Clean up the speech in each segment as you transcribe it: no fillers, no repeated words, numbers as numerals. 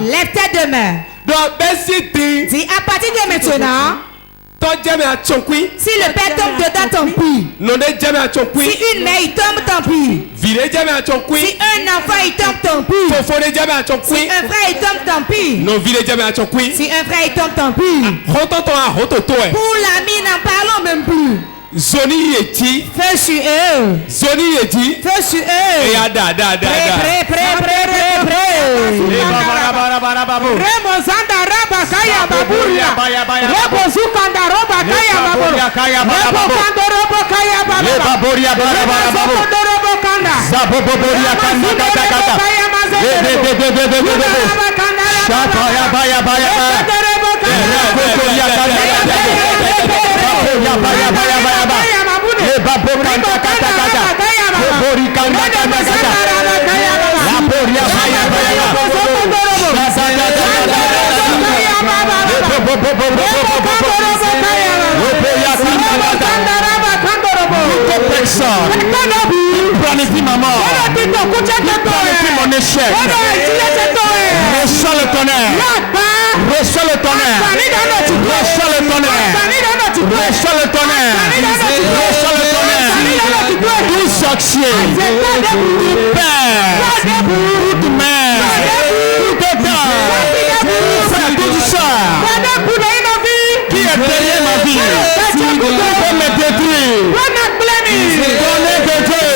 Lève tes deux mains. Dis à partir de maintenant, si le père tombe dedans, tant pis. Si une mère il tombe, tant pis. Si un enfant il tombe, tant pis. Si un frère il tombe, tant pis. Si un frère il tombe, tant pis. Pour l'ami, n'en parlons même plus. Feu sur eux. Feu sur eux. Prêt. Planifie ma mort. Planifie mon échec. Reçois le tonnerre. Reçois le tonnerre. Reçois le tonnerre. Reçois le tonnerre. Reçois le tonnerre. Tout sorcier, tout père, toute mère, tout état, tout frère, toute soeur qui est derrière ma vie, pour me détruire. Donnez de Dieu.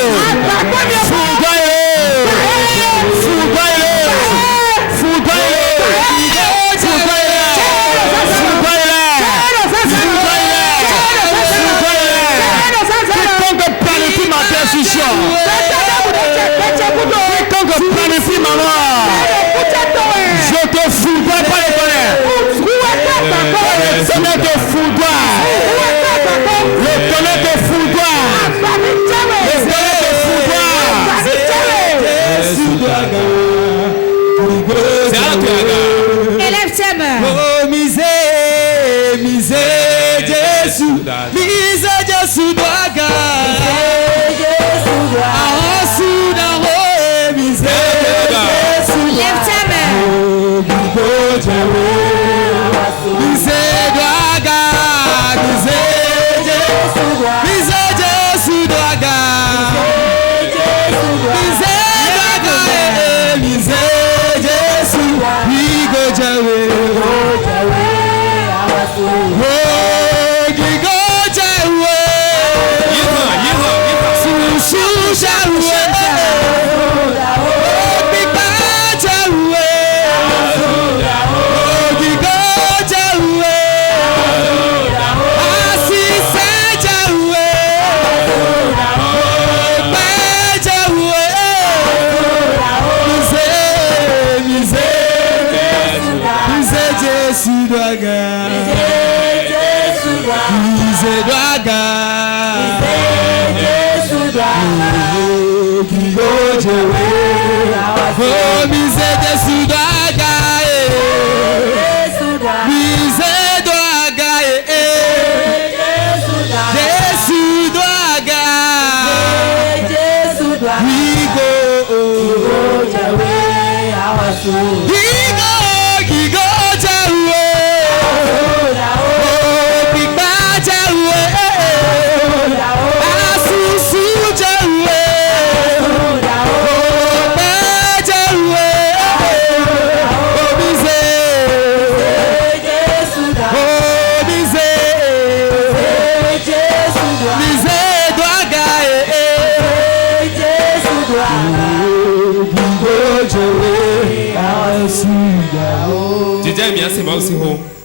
Quiconque planifie ma mort, je te foudroie pas le tonnerre. Le tonnerre te foudroie. Le tonnerre te foudroie. Le tonnerre te foudroie. Élève tes mains. Oh, misé, Jésus. Misé, Jésus, Daga.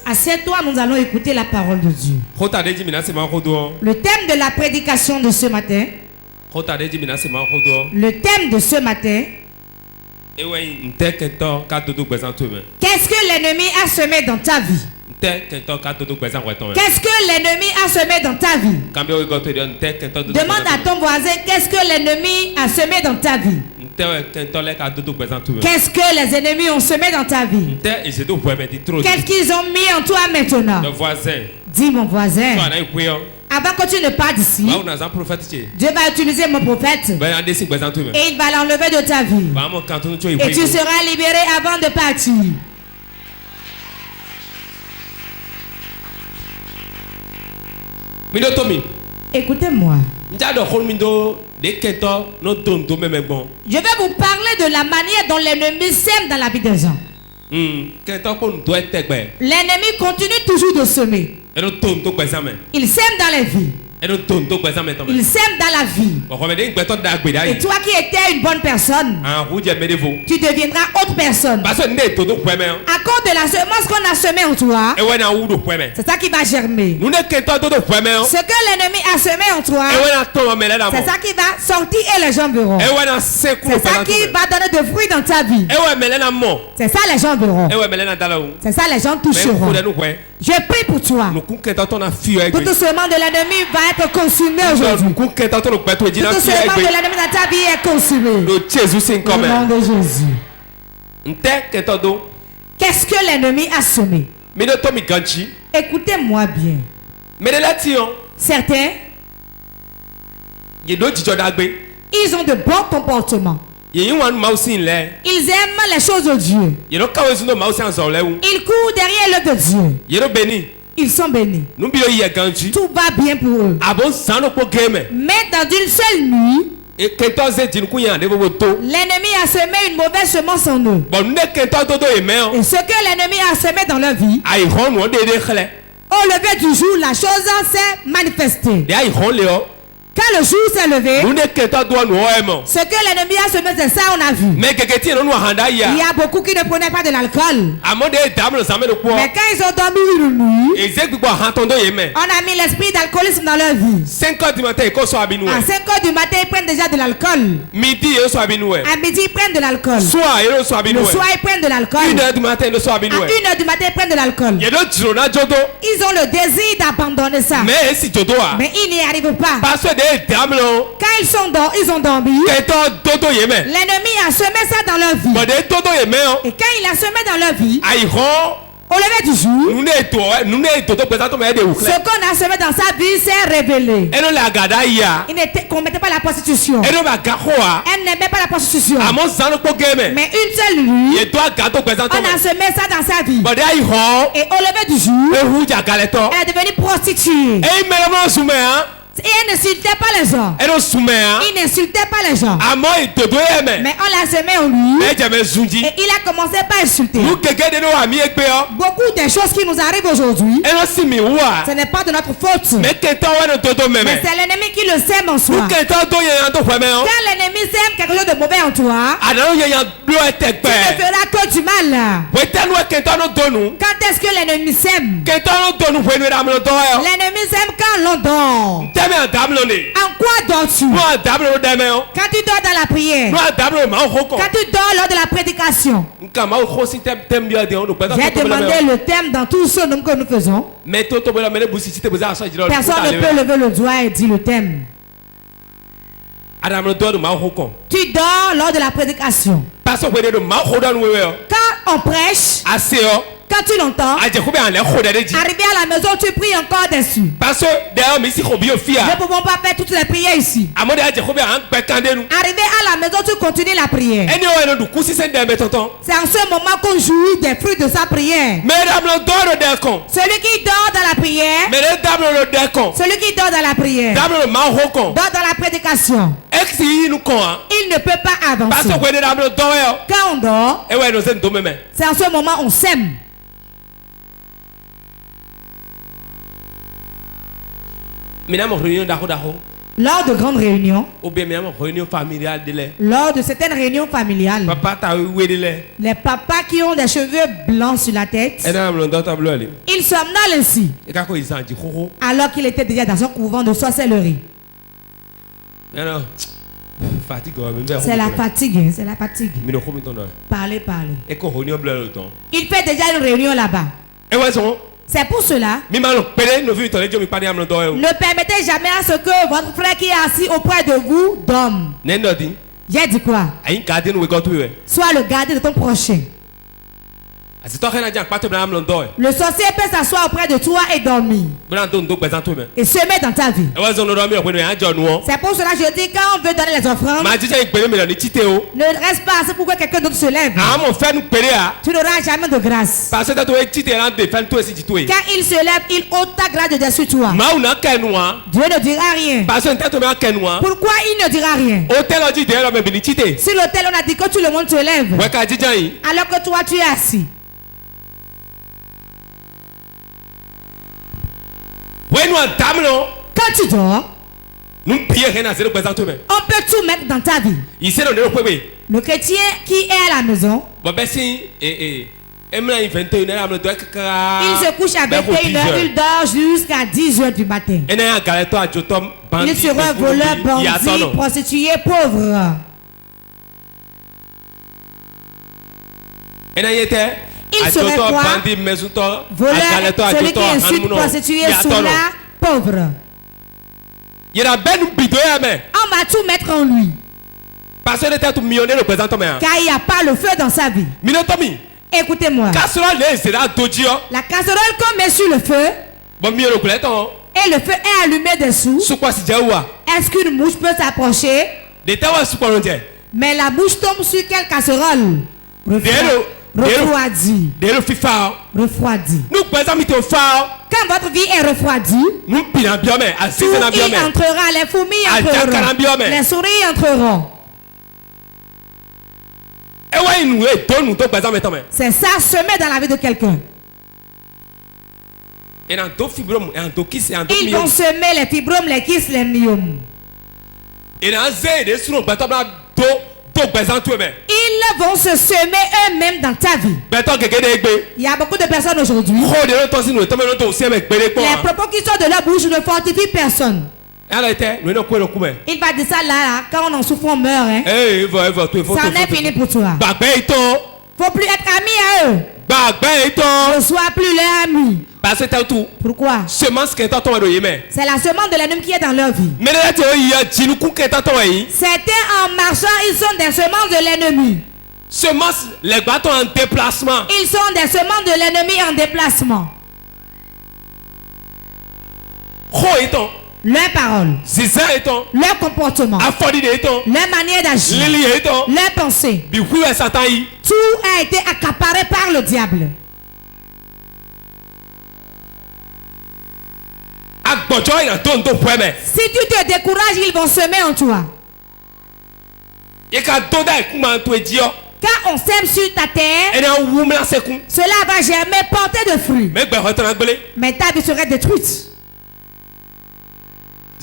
Assieds-toi, nous allons écouter la parole de Dieu. Le thème de la prédication de ce matin. Le thème de ce matin. Qu'est-ce que l'ennemi a semé dans ta vie? Qu'est-ce que l'ennemi a semé dans ta vie? Demande à ton voisin, qu'est-ce que l'ennemi a semé dans ta vie? Qu'est-ce que les ennemis ont semé dans ta vie? Qu'est-ce qu'ils ont mis en toi maintenant? Dis mon voisin. Avant que tu ne partes d'ici, Dieu va utiliser mon prophète et il va l'enlever de ta vie. Et tu seras libéré avant de partir. Écoutez-moi. Je vais vous parler de la manière dont l'ennemi sème dans la vie des gens. L'ennemi continue toujours de semer. Il sème dans les vies. Il sème dans la vie. Et toi qui étais une bonne personne, tu deviendras autre personne. À cause de la semence qu'on a semée en toi, c'est ça qui va germer. Ce que l'ennemi a semé en toi, c'est ça qui va sortir et les gens verront. C'est ça qui va donner de fruits dans ta vie. C'est ça les gens verront. C'est ça les gens toucheront. Je prie pour toi. Tout doucement de l'ennemi va être consumé aujourd'hui. Tout doucement de l'ennemi dans ta vie est consumé. Au nom de Jésus. Qu'est-ce que l'ennemi a semé? Écoutez-moi bien. Certains, ils ont de bons comportements. Ils aiment les choses de Dieu. Ils courent derrière l'œuvre de Dieu. Ils sont bénis. Tout va bien pour eux. Mais dans une seule nuit, l'ennemi a semé une mauvaise semence en eux. Et ce que l'ennemi a semé dans leur vie, au lever du jour, la chose s'est manifestée. Quand le jour s'est levé, ce que l'ennemi a semé, c'est ça on a vu. Il y a beaucoup qui ne prenaient pas de l'alcool. Mais quand ils ont dormi une nuit, on a mis l'esprit d'alcoolisme dans leur vie. À 5 h du matin, ils prennent déjà de l'alcool. À midi, ils prennent de l'alcool. Le soir, ils prennent de l'alcool. À 1 h du matin, ils prennent de l'alcool. Ils ont le désir d'abandonner ça. Mais ils n'y arrivent pas. Quand ils ont dormi, l'ennemi a semé ça dans leur vie. Et quand il a semé dans leur vie, au lever du jour, ce qu'on a semé dans sa vie s'est révélé. Il ne commettait pas la prostitution. Elle n'aimait pas la prostitution. Mais une seule nuit, on a semé ça dans sa vie. Et au lever du jour, elle est devenue prostituée. Et elle n'insultait pas les gens. Il n'insultait pas les gens. Mais on l'a semé en lui. Et il a commencé par insulter. Beaucoup de choses qui nous arrivent aujourd'hui, ce n'est pas de notre faute. Mais c'est l'ennemi qui le sème en soi. Quand l'ennemi sème quelque chose de mauvais en toi, tu ne feras que du mal. Quand est-ce que l'ennemi sème? L'ennemi sème quand l'on dort. En quoi dors-tu? Quand tu dors dans la prière, quand tu dors lors de la prédication. J'ai demandé le thème dans tout ce que nous faisons. Personne ne peut lever le doigt et dire le thème. Tu dors lors de la prédication. Quand on prêche, quand tu l'entends, arrivé à la maison, tu pries encore dessus. Nous ne pouvons pas faire toutes les prières ici. Arrivé à la maison, tu continues la prière. C'est en ce moment qu'on jouit des fruits de sa prière. Celui qui dort dans la prière, celui qui dort dans la prière, dort dans la prédication, il ne peut pas avancer. Quand on dort, c'est en ce moment on sème. Lors de grandes réunions, lors de certaines réunions familiales, les papas qui ont des cheveux blancs sur la tête, ils somnolent ainsi, alors qu'il était déjà dans un couvent de sorcellerie. C'est la fatigue, c'est la fatigue. Parlez. Il fait déjà une réunion là-bas. C'est pour cela, ne permettez jamais à ce que votre frère qui est assis auprès de vous dorme. J'ai dit quoi? Ayin garden we got to. Sois le gardien de ton prochain. Le sorcier peut s'asseoir auprès de toi et dormir. Et semer dans ta vie. C'est pour cela que je dis, quand on veut donner les offrandes, ne reste pas, c'est pourquoi quelqu'un d'autre se lève. Tu n'auras jamais de grâce. Quand il se lève, il ôte ta grâce de dessus toi. Dieu ne dira rien. Pourquoi il ne dira rien? Sur l'autel, on a dit que tout le monde se lève, alors que toi tu es assis. Quand tu dors, on peut tout mettre dans ta vie. Le chrétien qui est à la maison, il se couche à 21h, il dort jusqu'à 10h du matin. Il sera voleur, bandit, prostitué, pauvre. Il serait quoi? Voleur, celui qui insulte, prostitué, sourd, pauvre. On va tout mettre en lui. Car il n'y a pas le feu dans sa vie. Écoutez-moi. La casserole qu'on met sur le feu, et le feu est allumé dessous, est-ce qu'une mouche peut s'approcher? Mais la mouche tombe sur quelle casserole? Refroidi. Quand votre vie est refroidie, tout y entrera, les fourmis entreront, les souris entreront. C'est ça, semer dans la vie de quelqu'un. Ils vont semer les fibromes, les kystes, les myomes. Ils vont se semer eux-mêmes dans ta vie. Il y a beaucoup de personnes aujourd'hui. Les propos qui sortent de leur bouche ne fortifient personne. Il va dire ça là, quand on en souffre, on meurt. Hein. Ça en est fini pour toi. Faut plus être ami à eux. Ne sois plus leur ami. Pourquoi? C'est la semence de l'ennemi qui est dans leur vie. Certains en marchant, ils sont des semences de l'ennemi. Ils sont des semences de l'ennemi en déplacement. Leurs paroles, leur comportement, leur manière d'agir, leurs pensées, tout a été accaparé par le diable. Si tu te décourages, ils vont semer en toi. Quand on sème sur ta terre, cela va germer, porter de fruits. Mais ta vie serait détruite.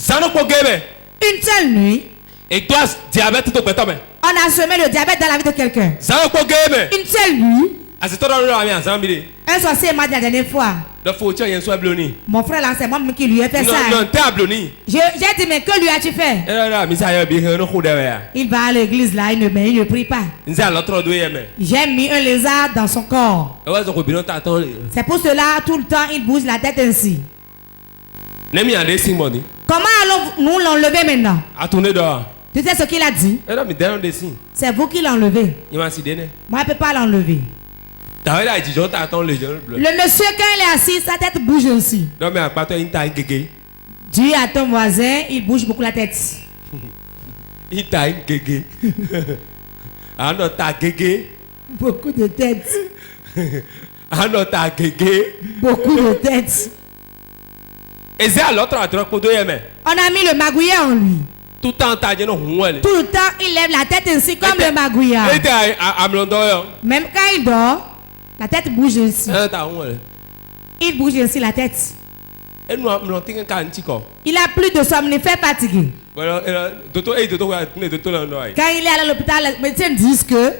Une seule nuit, on a semé le diabète dans la vie de quelqu'un. Une seule nuit, un sorcier m'a dit la dernière fois, mon frère là, c'est moi qui lui ai fait ça. J'ai dit, mais que lui as-tu fait? Il va à l'église là, il ne prie pas. J'ai mis un lézard dans son corps. C'est pour cela, tout le temps, il bouge la tête ainsi. Comment allons-nous l'enlever maintenant? Tu sais ce qu'il a dit? C'est vous qui l'enlevez. Moi, je ne peux pas l'enlever. Le monsieur, quand il est assis, sa tête bouge aussi. Dis à ton voisin, il bouge beaucoup la tête. Beaucoup de têtes. Beaucoup de têtes. On a mis le magouilleur en lui. Tout le temps, il lève la tête ainsi comme le magouilleur. Même quand il dort, la tête bouge ainsi. Il bouge ainsi la tête. Il a plus de somnifères fatigué. Quand il est à l'hôpital, les médecins disent que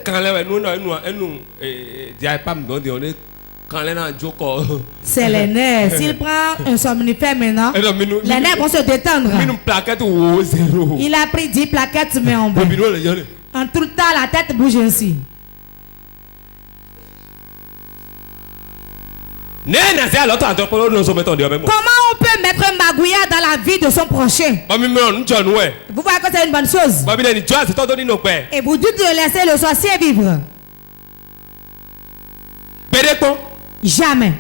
c'est les nerfs. S'il prend un somnifère maintenant, les nerfs vont se détendre. Il a pris 10 plaquettes, mais en bas. En tout le temps, la tête bouge ainsi. Comment peut mettre un magouillard dans la vie de son prochain, vous voyez que c'est une bonne chose. Et vous dites de laisser le sorcier vivre. Jamais.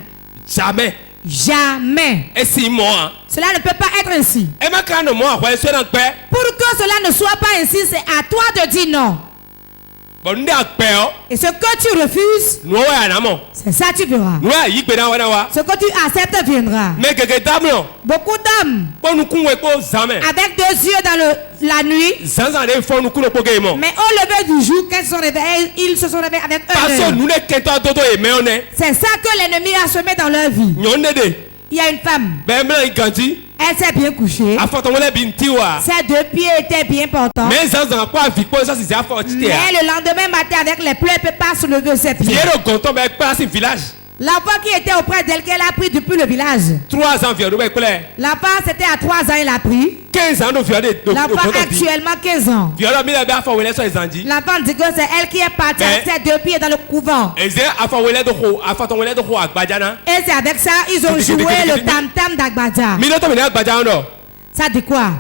Jamais. Jamais. Et si moi, cela ne peut pas être ainsi. Pour que cela ne soit pas ainsi, c'est à toi de dire non. Et ce que tu refuses, c'est ça tu verras. Ce que tu acceptes viendra. Beaucoup d'hommes avec 2 yeux dans la nuit, mais au lever du jour, quand ils se sont réveillés, ils se sont réveillés avec un œil. C'est ça que l'ennemi a semé dans leur vie. Il y a une femme. Elle s'est bien couchée. Ses 2 pieds étaient bien portants. Mais le lendemain matin, avec les pleurs, elle ne peut pas se lever ses pieds. L'enfant qui était auprès d'elle, qu'elle a pris depuis le village. 3 ans, l'enfant, c'était à 3 ans, il a pris. 15 ans, l'enfant actuellement 15 ans. L'enfant dit que c'est elle qui est partie avec ses 2 pieds dans le couvent. Et c'est avec ça, ils ont joué le tam-tam d'Agbadja. Ça dit quoi?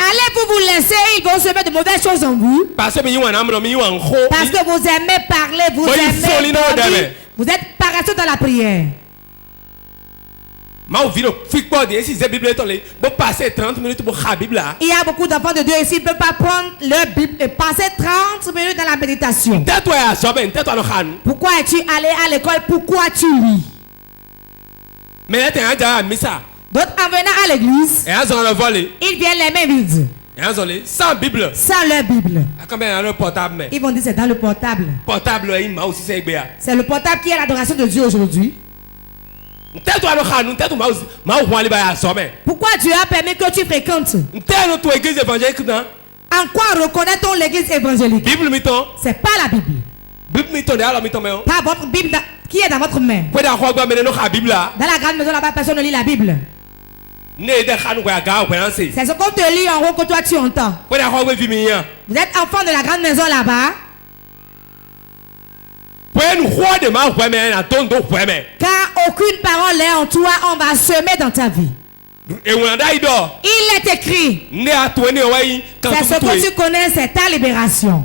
Allez-vous vous laisser, ils vont se mettre de mauvaises choses en vous. Parce que vous aimez parler, vous aimez dormir, vous êtes paresseux dans la prière. Il y a beaucoup d'enfants de Dieu ici, ils ne peuvent pas prendre leur Bible et passer 30 minutes dans la méditation. Pourquoi es-tu allé à l'école? Pourquoi tu lis? D'autres en venant à l'église, ils viennent les mains vides. Sans Bible. Sans leur Bible. Portable. Ils vont dire c'est dans le portable. C'est le portable qui est l'adoration de Dieu aujourd'hui. Pourquoi Dieu a permis que tu fréquentes? En quoi reconnaît-on l'église évangélique? C'est pas la Bible. Pas votre Bible qui est dans votre main. Dans la grande maison là-bas, personne ne lit la Bible. C'est ce qu'on te lit en haut que toi tu entends. Vous êtes enfant de la grande maison là-bas. Car aucune parole est en toi, on va semer dans ta vie. Il est écrit. C'est ce que tu connais, c'est ta libération.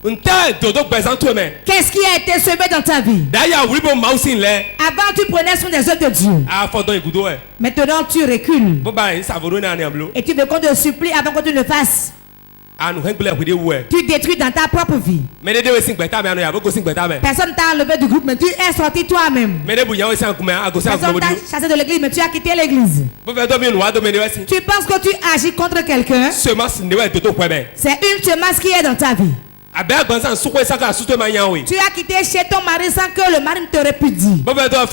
Qu'est-ce qui a été semé dans ta vie? Avant tu prenais soin des œuvres de Dieu. Maintenant tu recules. Et tu veux qu'on te supplie avant que tu le fasses. Tu détruis dans ta propre vie. Personne t'a enlevé du groupe, mais tu es sorti toi-même. Personne t'a chassé de l'église, mais tu as quitté l'église. Tu penses que tu agis contre quelqu'un? C'est une semence qui est dans ta vie. Tu as quitté chez ton mari sans que le mari ne te répudie. Et tu penses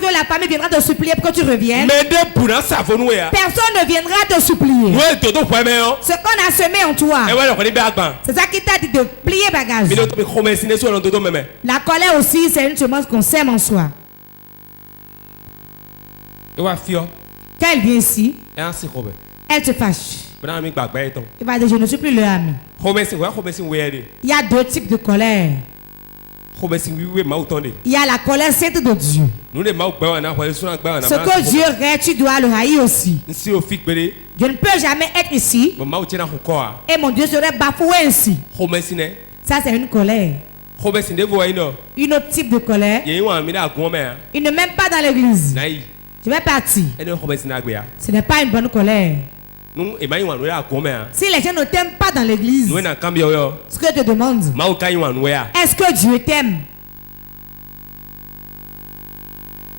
que la famille viendra te supplier pour que tu reviennes. Personne ne viendra te supplier. Ce qu'on a semé en toi, c'est ça qui t'a dit de plier bagage. La colère aussi, c'est une semence qu'on sème en soi. Quand elle vient ici, elle se fâche. Il va dire, je ne suis plus le ami. Il y a 2 types de colère. Il y a la colère sainte de Dieu. Ce que Dieu règle, tu dois le haïr aussi. Je ne peux jamais être ici et mon Dieu serait bafoué ainsi. Ça, c'est une colère. Une autre type de colère. Il ne m'aime pas dans l'église. Je vais partir. Ce n'est pas une bonne colère. Si les gens ne t'aiment pas dans l'église, ce que je te demande, est-ce que Dieu t'aime?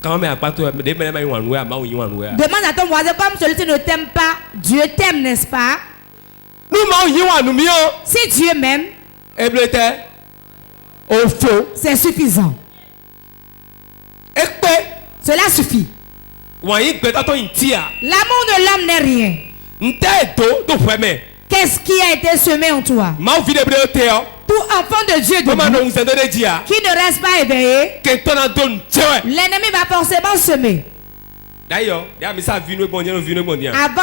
Demande à ton voisin, comme celui-ci ne t'aime pas, Dieu t'aime, n'est-ce pas? Si Dieu m'aime, c'est suffisant. Cela suffit. L'amour de l'homme n'est rien. Qu'est-ce qui a été semé en toi? Tout enfant de Dieu qui ne reste pas éveillé, l'ennemi va forcément semer. D'ailleurs, avant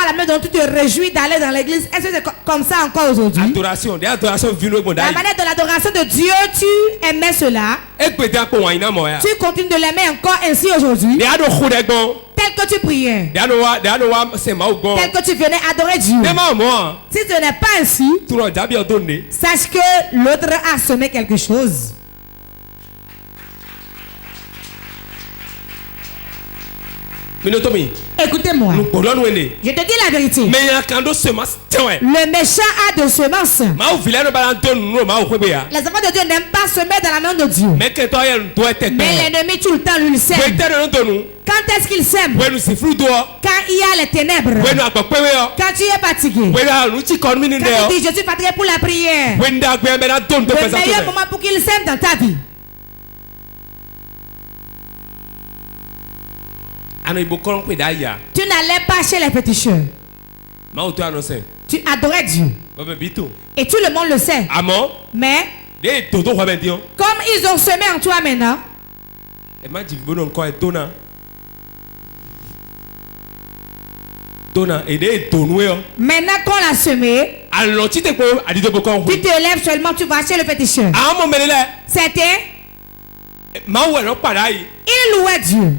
la maison, tu te réjouis d'aller dans l'église. Est-ce que c'est comme ça encore aujourd'hui? Adoration, la manière de l'adoration de Dieu, tu aimais cela. Tu continues de l'aimer encore ainsi aujourd'hui. Tel que tu priais. Tel que tu venais adorer Dieu. Si ce n'est pas ainsi, sache que l'autre a semé quelque chose. Écoutez-moi. Je te dis la vérité. Le méchant a de semences. Les enfants de Dieu n'aiment pas semer dans la main de Dieu. Mais l'ennemi tout le temps lui sème. Quand est-ce qu'il sème? Quand il y a les ténèbres. Quand tu es fatigué. Quand tu dis je suis fatigué pour la prière. Le meilleur moment pour qu'il sème dans ta vie. Tu n'allais pas chez les féticheurs. Tu adorais Dieu. Et tout le monde le sait. Mais comme ils ont semé en toi maintenant, maintenant qu'on l'a semé, tu te lèves seulement, tu vas chez le féticheur. C'était il louait Dieu.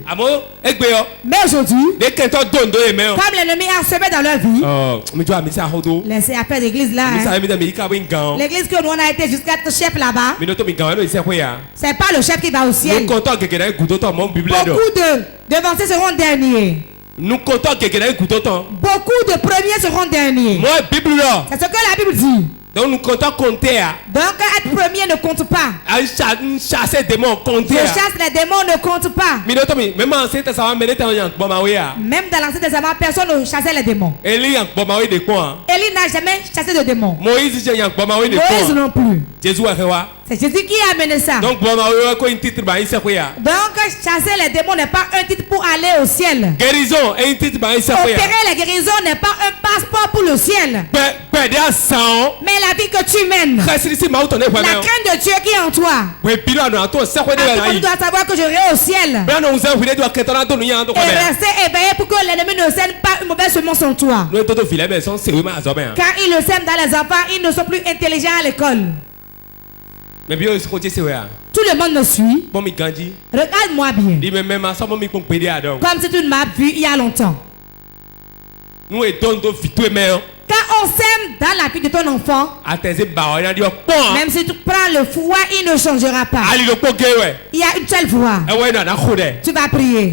Mais aujourd'hui, comme l'ennemi a semé dans leur vie, laissez affaire d'église là. L'église que nous on a été jusqu'à être chef là-bas. C'est pas le chef qui va au ciel. Beaucoup de devanciers seront derniers. Beaucoup de premiers seront derniers. C'est ce que la Bible dit. Donc nous comptons compter. Donc être premier ne compte pas. Chasser des démons compter. Je chasse les démons ne compte pas. Même dans l'Ancien Testament, personne ne chassait les démons. Élie n'a jamais chassé de démons. Moïse non plus. C'est Jésus qui a amené ça. Donc chasser les démons n'est pas un titre pour aller au ciel. Guérison est un titre pour aller au ciel. Opérer la guérison n'est pas un passeport pour le ciel. Mais la vie que tu mènes, la crainte de Dieu qui est en toi, tu dois savoir que je vais au ciel et rester éveillé pour que l'ennemi ne sème pas une mauvaise semence en toi. Quand ils le sèment dans les enfants, ils ne sont plus intelligents à l'école. Tout le monde me suit. Regarde-moi bien. Comme si tu ne m'as vu il y a longtemps. Quand on sème dans la vie de ton enfant, même si tu prends le foie, il ne changera pas. Il y a une seule voie. Tu vas prier.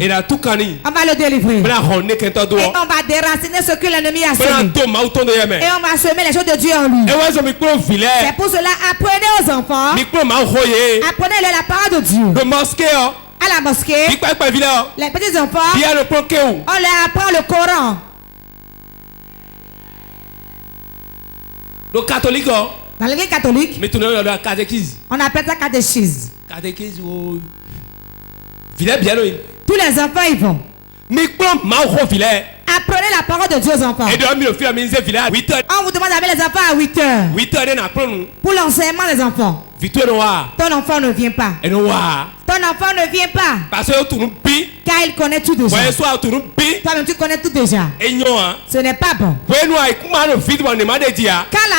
On va le délivrer. Et on va déraciner ce que l'ennemi a semé. Et on va semer les choses de Dieu en lui. C'est pour cela, apprenez aux enfants. Apprenez-leur la parole de Dieu. À la mosquée, les petits enfants, on leur apprend le Coran. Dans l'église catholique, on appelle ça catéchisme. Tous les enfants y vont. Apprenez la parole de Dieu aux enfants. On vous demande d'aller les enfants à 8 heures. Pour l'enseignement des enfants. Ton enfant ne vient pas. Ton enfant ne vient pas. Car il connaît tout déjà. Toi-même tu connais tout déjà. Ce n'est pas bon. Quand la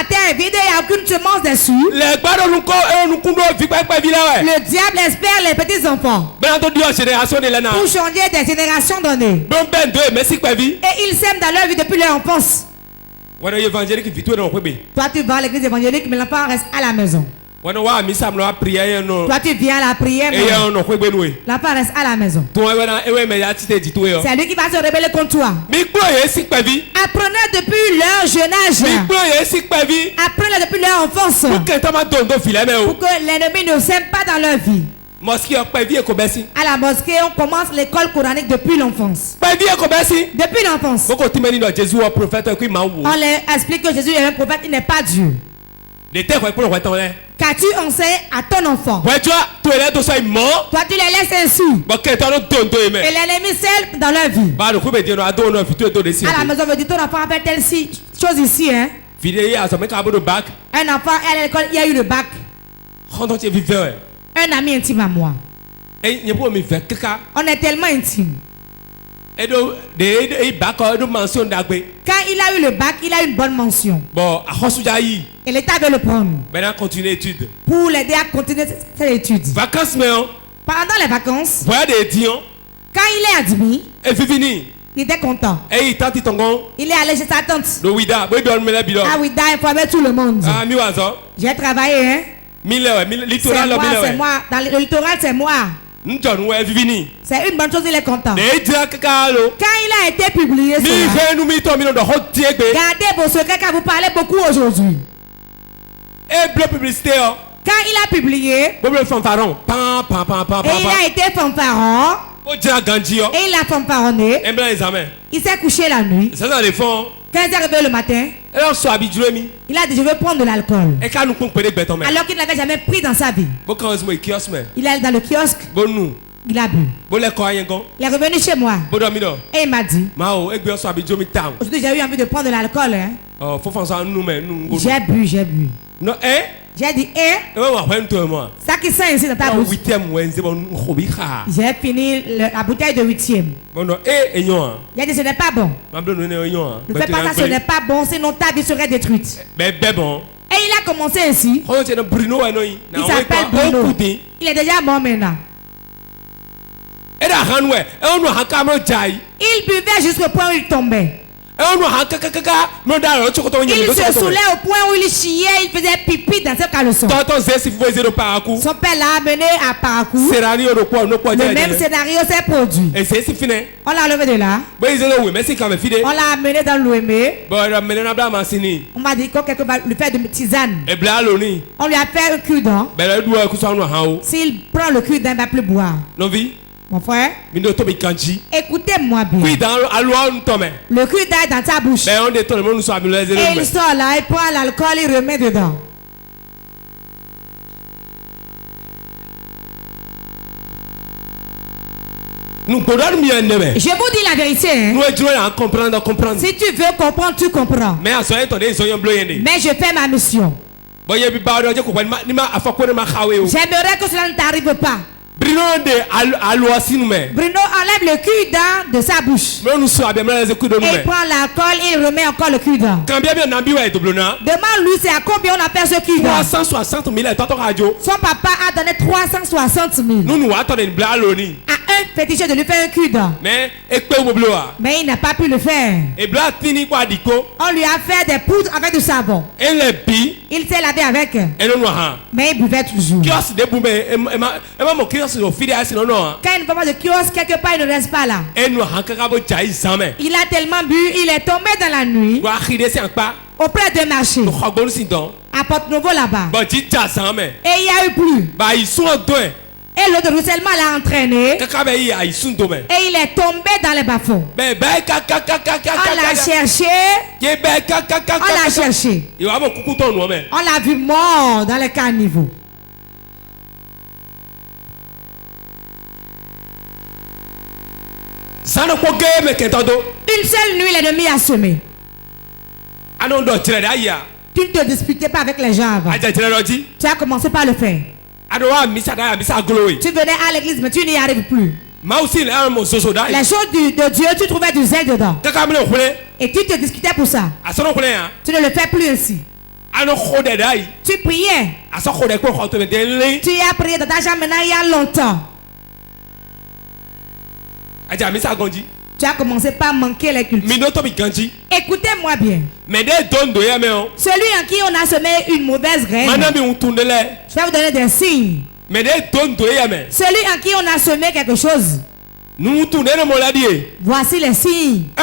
terre est vide, il n'y a aucune semence dessus. Le diable espère les petits enfants pour changer des générations données. Et ils s'aiment dans leur vie depuis leur enfance. Toi tu vas à l'église évangélique, mais l'enfant reste à la maison. Toi tu viens à la prière, mais l'enfant reste à la maison. C'est lui qui va se rebeller contre toi. Apprenez depuis leur jeune âge. Apprenez depuis leur enfance. Pour que l'ennemi ne sème pas dans leur vie. À la mosquée, on commence l'école coranique depuis l'enfance. Depuis l'enfance. On leur explique que Jésus est un prophète, il n'est pas Dieu. Qu'as-tu enseigné à ton enfant? Toi tu les laisses ainsi. Et l'ennemi seul dans leur vie. À la maison, on veut dire ton enfant a fait telle chose ici. Hein? Un enfant est à l'école, il y a eu le bac. Un ami intime à moi. On est tellement intime. Et donc, des bacs de mention d'agbe. Quand il a eu le bac, il a eu une bonne mention. Bon, à Hosujaï. Et l'État veut le prendre. Maintenant, continue l'étude. Pour l'aider à continuer ses études. Vacances, mais Pendant les vacances, voilà des étudiants. quand il est admis, Et Vivini. il était content. Et il tente ton gon. Il est allé chez sa tante. Le Wida. Oui, donne-moi la bidon. Ah oui, il informait tout le monde. Ah, mi wazo. J'ai travaillé, hein. Mille C'est littoral, moi, mille. c'est moi. Dans le littoral, c'est moi. N'jon ouais Vivini. C'est une bonne chose, il est content. Des dia kakalo. Quand il a été publié, Mi cela, fait nous mi to mi no de hot tiegbe. gardez vos secrets car vous parlez beaucoup aujourd'hui. Et bleu publicité. Quand il a publié, Bleu fanfaron. Pam pam pam pam et il a été fanfaron, O dia ganji yo. et il a fanfaronné, Un blanc examen. il s'est couché la nuit. Ça dans les fonds. Quand il est arrivé le matin, Et on soit habitué mi. il a dit je vais prendre de l'alcool. Et quand nous comprenons que béton mais. Alors qu'il n'avait jamais pris dans sa vie. Bon quand on se kiosque mais. Il est allé dans le kiosque, Bon nous. il a bu. Bon les quoi gon. Il est revenu chez moi Bon dormi do. et il m'a dit, Mao et bien soit habitué mi town. aujourd'hui j'ai eu envie de prendre de l'alcool. Hein. Oh faut faire ça nous mais nous. J'ai bu, j'ai bu. Non eh. J'ai dit, Et on va prendre toi moi. ça qui sent ici dans ta Au bouche. 8e Wednesday bon hobby kha. J'ai fini la bouteille de 8e. Bon non eh yon. J'ai dit, ce n'est pas bon. Mamble nous yon. Ne fais pas ça, ce n'est pas bon, sinon ta vie serait détruite. Ben bon. Et il a commencé ainsi. On c'est Bruno et noi. Il s'appelle Bruno. Il est déjà mort maintenant. Et la ranwe. Et on nous hakamo jai. Il buvait jusqu'au point où il tombait. Et on nous hakaka no da ro chokoto Il se saoulait au point où il chiait, il faisait pipi dans ses caleçons. Tonton Zé vous zéro parakou. Son père l'a amené à Parakou. Serani no quoi no quoi. Le même scénario s'est produit. Et c'est fini. On l'a enlevé de là. Bon ils ont oui mais c'est quand même fidèle. On l'a amené dans l'Ouémé. Bon on mène na bla mansini. On m'a dit que quelqu'un va lui faire de tisane. Et bla loni. On lui a fait un cure-dent. Ben le doit ku so no hao. S'il prend le cure-dent, il ne va plus boire. Non vi. Mon frère, Mindo to bi kanji. écoutez-moi bien. Puis dans aloa on tombe. Le cure-dent est dans ta bouche. Ben on détourne nous so amuler zéro. Et il sort là, il prend l'alcool, il remet dedans. Nous podons mieux neme. Je vous dis la vérité. Hein. Nous devons comprendre. Si tu veux comprendre, tu comprends. Mais à ce moment ils ont bleu yende. Mais je fais ma mission. Bon yebi ba do je ko ni ma afako ma khawe o. J'aimerais que cela ne t'arrive pas. Bruno de aloa sinume. Bruno enlève le cure-dent de sa bouche. Mais nous sommes bien les coups de nous. Et il prend l'alcool et il remet encore le cure-dent. Quand bien bien nambi ouais doublona. Demande-lui c'est à combien on a fait ce cure-dent. 360 000 et radio. Son papa a donné 360 000 Nous attendons une blague loni. à un féticheur de lui faire un cure-dent. Mais ekpe obloa. Mais il n'a pas pu le faire. Et blague tini kwa diko. On lui a fait des poudres avec du savon. Et les bi. Il s'est lavé avec. Et nous ha. Mais il buvait toujours. Kios de boumé et mon kios au fide à non. Quand il ne va pas de kiosque, quelque part, il ne reste pas là. Et nous ha kakabo jai jamais. Il a tellement bu, il est tombé dans la nuit Wa khide c'est pas. auprès d'un marché. Nous khagonu sinton. À Porte-Nouveau là-bas. Bon tita jamais. Et il n'y a eu plus. Bah ils sont deux. Et l'eau de ruissellement l'a entraîné. Kakabe yi ay sun domaine. Et il est tombé dans les bas-fonds. Ben On l'a cherché. On l'a cherché. Il va mon coucou ton nom mais. On l'a vu mort dans les caniveaux. Ça ne peut que me kentado. Une seule nuit, l'ennemi a semé. Anon do tire da ya. Tu ne te disputais pas avec les gens avant. Aja tire do ji. Tu as commencé par le faire. Ado wa misa da misa glowy. Tu venais à l'église, mais tu n'y arrives plus. Ma aussi là mon soso da. Les choses de Dieu, tu trouvais du zèle dedans. Kaka me khule. Et tu te disputais pour ça. Asono khule ya. Tu ne le fais plus ainsi. Ano khode da yi. Tu priais. Aso khode ko khoto me dele. Tu as prié dans ta chambre maintenant il y a longtemps. Aja misa gonji. Tu as commencé par manquer les cultes. Mi no to bi ganji. Écoutez-moi bien. Mais de don do ya me on. Celui en qui on a semé une mauvaise graine, Manami on tourne le. je vais vous donner des signes. Mais de don do ya me. Celui en qui on a semé quelque chose, Nous tourner le moladi. voici les signes. 1.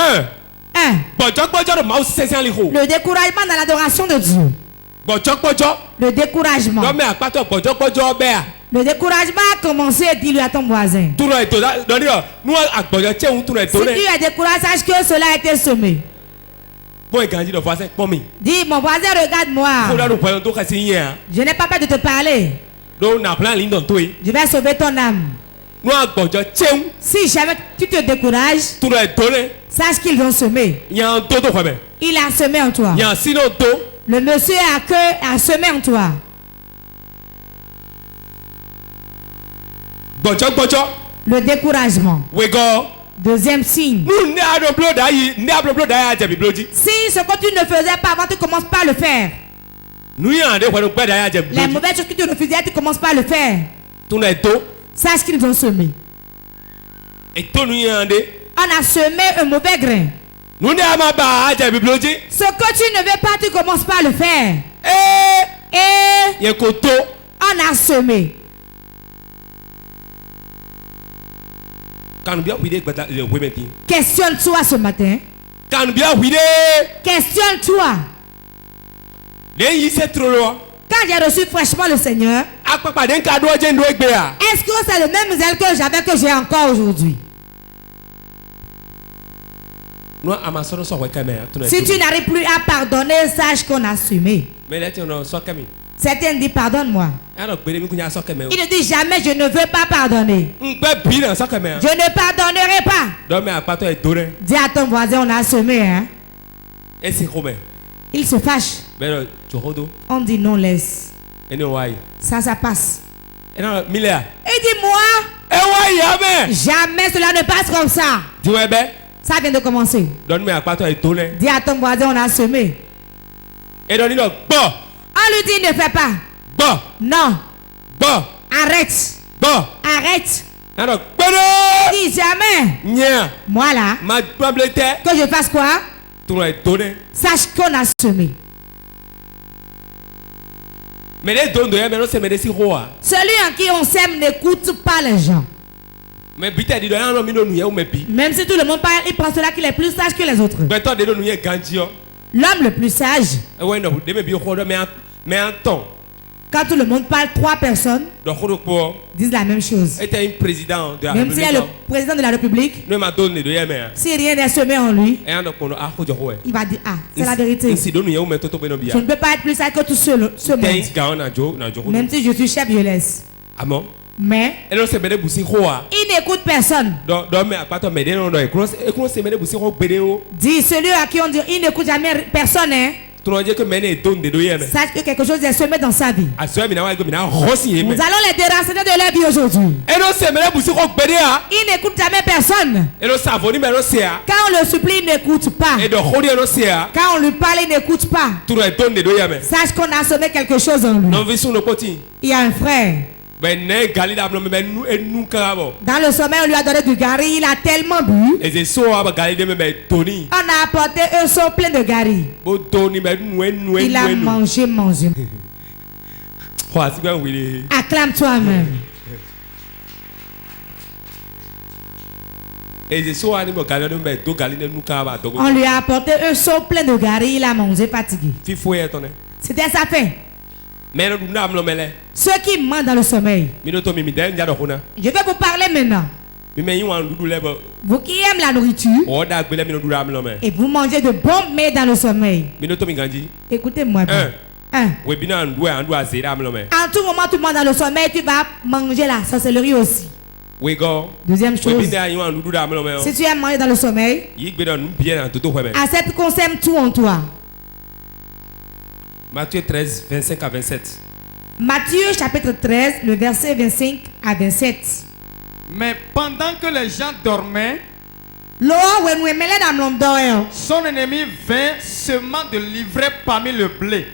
1. Bojo de ma 500 liho. Le découragement dans l'adoration de Dieu. Bojo. Le découragement. Non mais apato bojo be a. Le découragement a commencé, dis-lui à ton voisin. Tout le temps, nous agbojo che un tout le Si temps. tu es découragé, sache que cela a été semé. Bon ganji de voisin pour mi. Dis, mon voisin, regarde-moi. Faut là nous voyons tout kasi yen. Je n'ai pas peur de te parler. Donc na plan ligne dans toi. Je vais sauver ton âme. Nous agbojo che un Si jamais tu te décourages, tout le temps. sache qu'ils ont semé. Il y a un dodo quoi ben. Il a semé en toi. Il y a sinon do. Le monsieur a semé en toi. Bojo. Le découragement. We go. Deuxième signe. Si ce que tu ne faisais pas avant, tu commences pas à le faire. Les mauvaises choses que tu refusais, tu commences pas à le faire. Sache qu'ils ont semé. On a semé un mauvais grain. Ce que tu ne veux pas, tu commences pas à le faire. Et on a semé. Questionne-toi ce matin. Questionne-toi. Quand j'ai reçu fraîchement le Seigneur, est-ce que c'est le même zèle que j'avais que j'ai encore aujourd'hui? Si tu n'arrives plus à pardonner, sache qu'on a assumé. Certains disent pardonne-moi. Il ne dit jamais je ne veux pas pardonner. Je ne pardonnerai pas. Dis à ton voisin on a assumé. Hein? Il se fâche. On dit non, laisse. Ça passe. Il dit moi, jamais cela ne passe comme ça. Ça vient de commencer. Dis à ton voisin on a semé. On lui dit ne fais pas. Non. Arrête. Arrête. Il dit jamais. Moi là. Que je fasse quoi? Sache qu'on a semé. Celui en qui on sème n'écoute pas les gens. Même si tout le monde parle, il pense là qu'il est plus sage que les autres. L'homme le plus sage. Quand tout le monde parle, 3 personnes disent la même chose. Même s'il est le président de la République, si rien n'est semé en lui, il va dire ah, c'est la vérité. Je ne peux pas être plus sage que tout ce monde. Même si je suis chef, je laisse. Mais il n'écoute personne. Dis celui à qui on dit il n'écoute jamais personne. Hein? Sache que quelque chose est semé dans sa vie. Nous allons les déraciner de leur vie aujourd'hui. Il n'écoute jamais personne. Quand on le supplie, il n'écoute pas. Quand on lui parle, il n'écoute pas. Sache qu'on a semé quelque chose en lui. Il y a un frère. Dans le sommeil, on lui a donné du gari. Il a tellement bu. On a apporté un seau plein de gari. Il a mangé. Acclame toi-même. On lui a apporté un seau plein de gari. Il a mangé fatigué. C'était sa faim. Ceux qui mentent dans le sommeil. Je vais vous parler maintenant. Vous qui aimez la nourriture et vous mangez de bons mets dans le sommeil. Écoutez-moi bien. En tout moment, tu manges dans le sommeil, tu vas manger la sorcellerie aussi. Deuxième chose, si tu aimes manger dans le sommeil, accepte qu'on sème tout en toi. Matthieu 13, 25 à 27. Matthieu chapitre 13, le verset 25 à 27. Mais pendant que les gens dormaient, son ennemi vint semant de l'ivraie parmi le blé.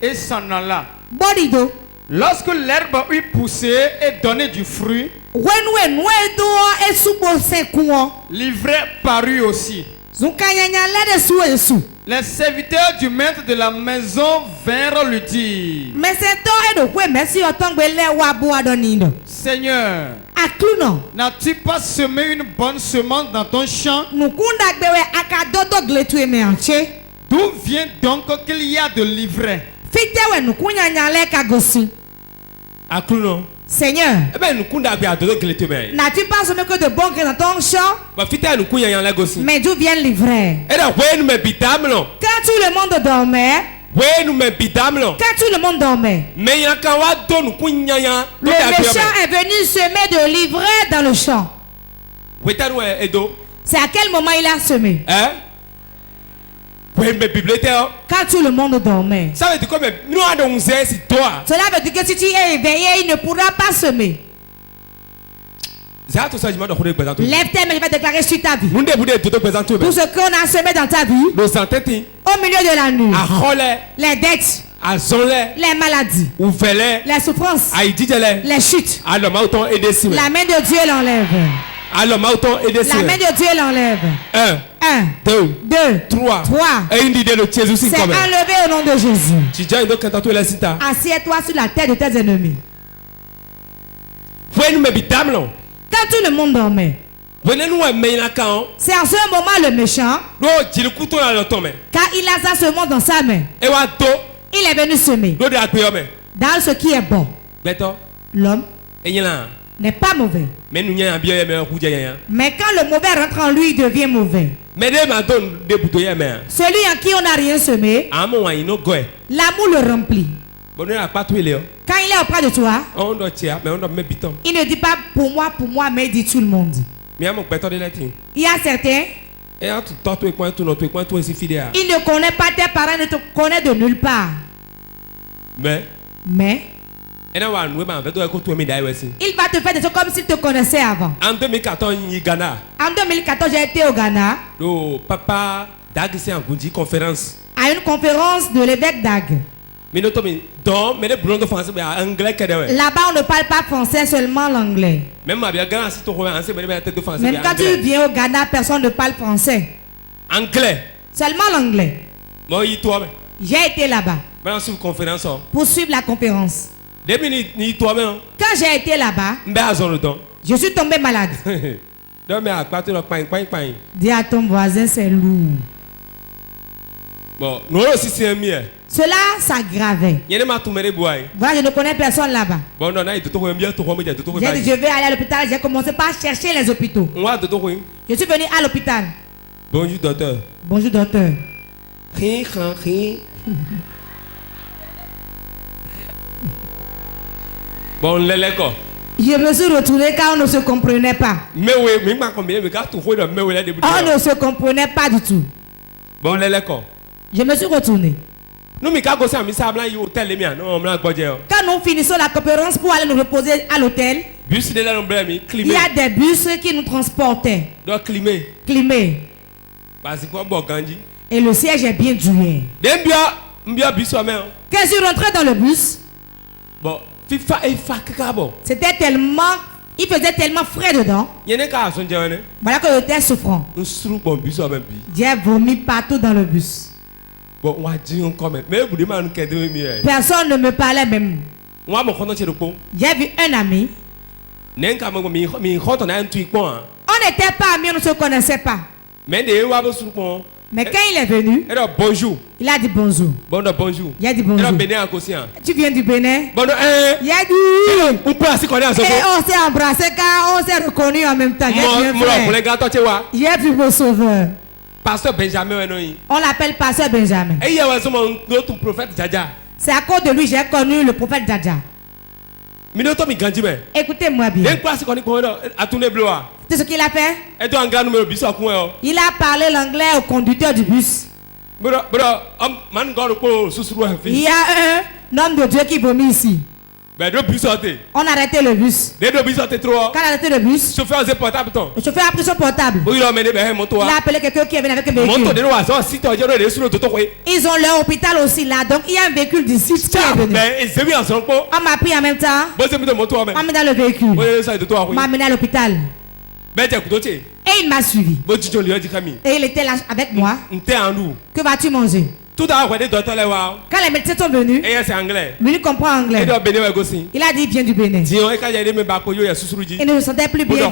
Et s'en alla. Lorsque l'herbe eut poussé et donné du fruit, l'ivraie parut aussi. Les serviteurs du maître de la maison vinrent lui dire: Seigneur, n'as-tu pas semé une bonne semence dans ton champ? D'où vient donc qu'il y a de l'ivraie? Seigneur, n'as-tu pas semé que de bons grains dans ton champ? Mais d'où vient l'ivraie? Quand tout le monde dormait, le méchant est venu semer de l'ivraie dans le champ. C'est à quel moment il a semé? Quand tout le monde dormait. Cela veut dire que si tu es éveillé, il ne pourra pas semer. Lève tes mains, je vais déclarer sur ta vie. Tout ce qu'on a semé dans ta vie, au milieu de la nuit, les dettes, les maladies, les souffrances, les chutes, la main de Dieu l'enlève. La main de Dieu l'enlève. 1, 2, 3. C'est enlevé au nom de Jésus. Assieds-toi sur la tête de tes ennemis. Quand tout le monde dormait, c'est en ce moment le méchant, car il a sa semence dans sa main, il est venu semer dans ce qui est bon. L'homme n'est pas mauvais. Mais quand le mauvais rentre en lui, il devient mauvais. Celui en qui on n'a rien semé, l'amour le remplit. Quand il est auprès de toi, il ne dit pas pour moi, mais il dit tout le monde. Il y a certains, il ne connaît pas tes parents, ne te connaît de nulle part. Mais il va te faire des choses comme s'il te connaissait avant. En 2014, j'ai été au Ghana. À une conférence de l'évêque Dag. Là-bas, on ne parle pas français, seulement l'anglais. Même quand tu viens au Ghana, personne ne parle français. Anglais. Seulement l'anglais. J'ai été là-bas pour suivre la conférence. Quand j'ai été là-bas, je suis tombé malade. Dis à ton voisin, c'est lourd. Cela s'aggravait. Voilà, je ne connais personne là-bas. J'ai dit, je vais aller à l'hôpital. J'ai commencé par chercher les hôpitaux. Je suis venu à l'hôpital. Bonjour, docteur. Bonjour, docteur. Je me suis retourné car on ne se comprenait pas. On ne se comprenait pas du tout. Je me suis retourné. Quand nous finissons la conférence pour aller nous reposer à l'hôtel, il y a des bus qui nous transportaient. Climés. Et le siège est bien douillet. Quand je suis rentré dans le bus, c'était tellement, il faisait tellement frais dedans. Voilà que j'étais souffrant. J'ai vomi partout dans le bus. Personne ne me parlait même. J'ai vu un ami. On n'était pas amis, on ne se connaissait pas. Mais quand il est venu, il a dit bonjour. Il a dit bonjour. Tu viens du Bénin? Il a dit et on s'est embrassé car on s'est reconnus en même temps. J'ai vu mon sauveur. Pasteur Benjamin. On l'appelle Pasteur Benjamin. C'est à cause de lui j'ai connu le prophète Djadja. Écoutez-moi bien. C'est ce qu'il a fait. Il a parlé l'anglais au conducteur du bus. Il y a un homme de Dieu qui vomit ici. On a arrêté le bus. Quand on a arrêté le bus, le chauffeur a pris son portable. Il a appelé quelqu'un qui est venu avec un véhicule. Ils ont leur hôpital aussi là. Donc il y a un véhicule d'ici qui est venu. On m'a pris en même temps. On m'a mis dans le véhicule. On m'a amené à l'hôpital. Et il m'a suivi. Et il était là avec moi. Que vas-tu manger? Quand les médecins sont venus, lui comprend anglais. Il a dit il vient du Bénin. Il ne se sentait plus bien. Et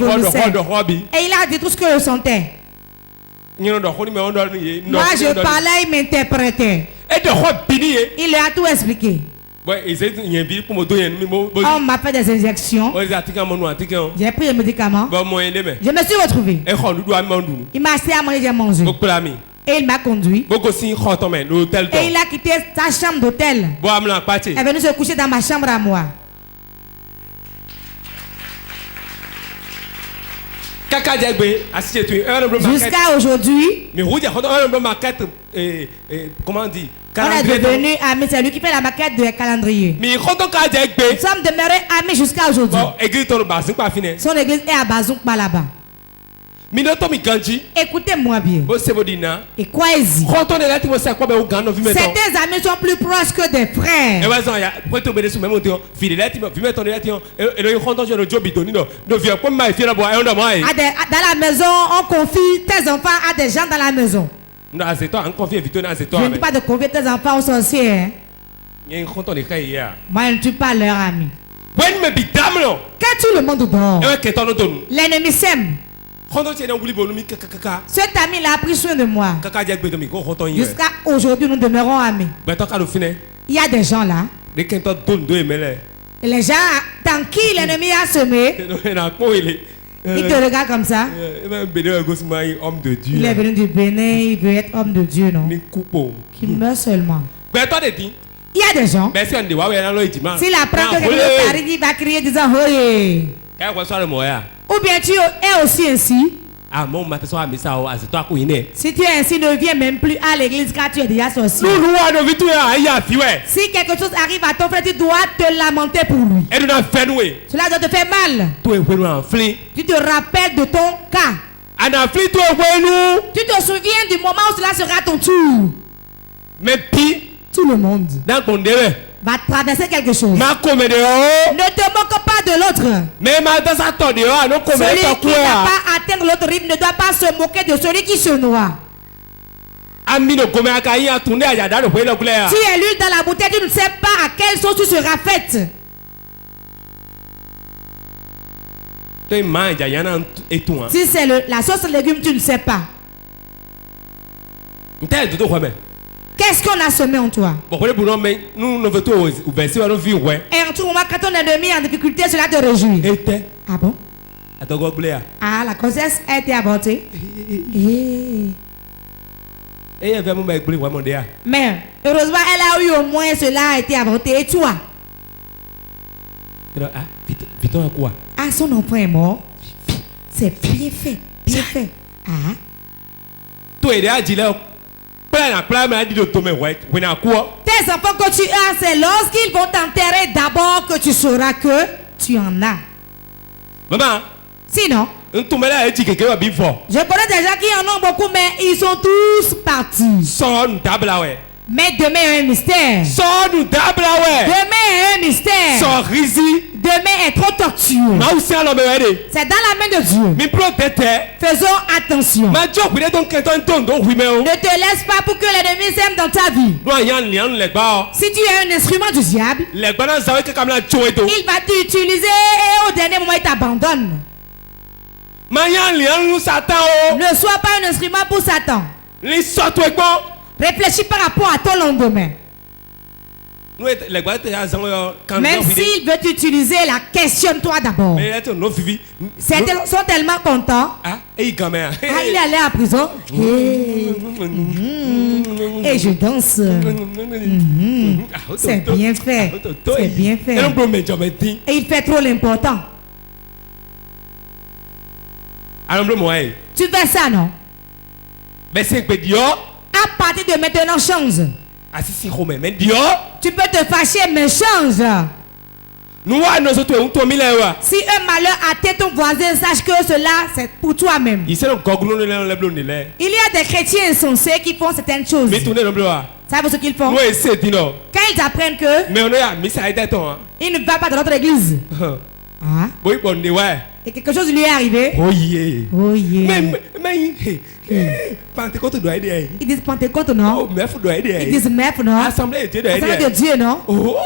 il a dit tout ce que je sentais. Moi je parlais, il m'interprétait. Il a tout expliqué. On m'a fait des injections. J'ai pris les médicaments. Je me suis retrouvé. Il m'a assis à manger, j'ai mangé. Et il m'a conduit. Et il a quitté sa chambre d'hôtel. Il est venu se coucher dans ma chambre à moi. Jusqu'à aujourd'hui, comment on dit? on est devenu amis. C'est lui qui fait la maquette de calendrier. Nous sommes demeurés amis jusqu'à aujourd'hui. Son église est à Bazoukba là-bas. Écoutez-moi bien. Et croyez-y. Certains amis sont plus proches que des frères. Dans la maison, on confie tes enfants à des gens dans la maison. Je ne dis pas de confier tes enfants aux sorciers. Hein. Moi, je ne tue pas leurs amis. Quand tout le monde dort, l'ennemi s'aime. Cet ami a pris soin de moi. Jusqu'à aujourd'hui, nous demeurons amis. Il y a des gens là. Les gens dans qui l'ennemi a semé. Il te regarde comme ça. Il est venu du Bénin, il veut être homme de Dieu, non? Qu'il meurt seulement. Il y a des gens. S'il apprend que quelqu'un arrive, il va crier disant Hoye. Ou bien tu es aussi ainsi. Si tu es ainsi, ne viens même plus à l'église car tu es déjà sorcier. Si quelque chose arrive à ton frère, tu dois te lamenter pour lui. Cela doit te faire mal. Tu te rappelles de ton cas. Tu te souviens du moment où cela sera ton tour. Mais puis, tout le monde va traverser quelque chose. Ne te moque pas de l'autre. Celui qui n'a pas atteint l'autre rive ne doit pas se moquer de celui qui se noie. Tu es l'huile dans la bouteille, tu ne sais pas à quelle sauce tu seras faite. Si c'est la sauce légumes, tu ne sais pas. Qu'est-ce qu'on a semé en toi? Et en tout moment, quand ton ennemi est en difficulté, cela te réjouit. Ah bon? Ah, la grossesse a été avortée. Mais heureusement, elle a eu au moins cela a été avorté. Et toi? Ah, son enfant est mort. C'est bien fait. Bien fait. Ah. Tes enfants que tu as, c'est lorsqu'ils vont t'enterrer d'abord que tu sauras que tu en as. Maman. Sinon, je connais des gens qui en ont beaucoup, mais ils sont tous partis. Mais demain est un mystère. Demain est un mystère. Demain est trop tortueux. C'est dans la main de Dieu. Faisons attention. Ne te laisse pas pour que l'ennemi s'aime dans ta vie. Si tu es un instrument du diable, il va t'utiliser et au dernier moment il t'abandonne. Ne sois pas un instrument pour Satan. Réfléchis par rapport à ton lendemain. Même s'il veut t'utiliser, questionne-toi d'abord. Certains sont tellement contents. Il est allé à prison. Et je danse. C'est bien fait. C'est bien fait. Et il fait trop l'important. Tu fais ça, non? À partir de maintenant, change. Tu peux te fâcher, mais change. Si un malheur atteint ton voisin, sache que cela, c'est pour toi-même. Il y a des chrétiens insensés qui font certaines choses. Savez-vous ce qu'ils font? Quand ils apprennent que il ne va pas dans notre église. Et quelque chose lui est arrivé. Oh yeah. Oh yeah. Mais Pentecôte doit aider. Ils disent Pentecôte, non? Ils disent MEF, non? Assemblée de Dieu, non? Oh.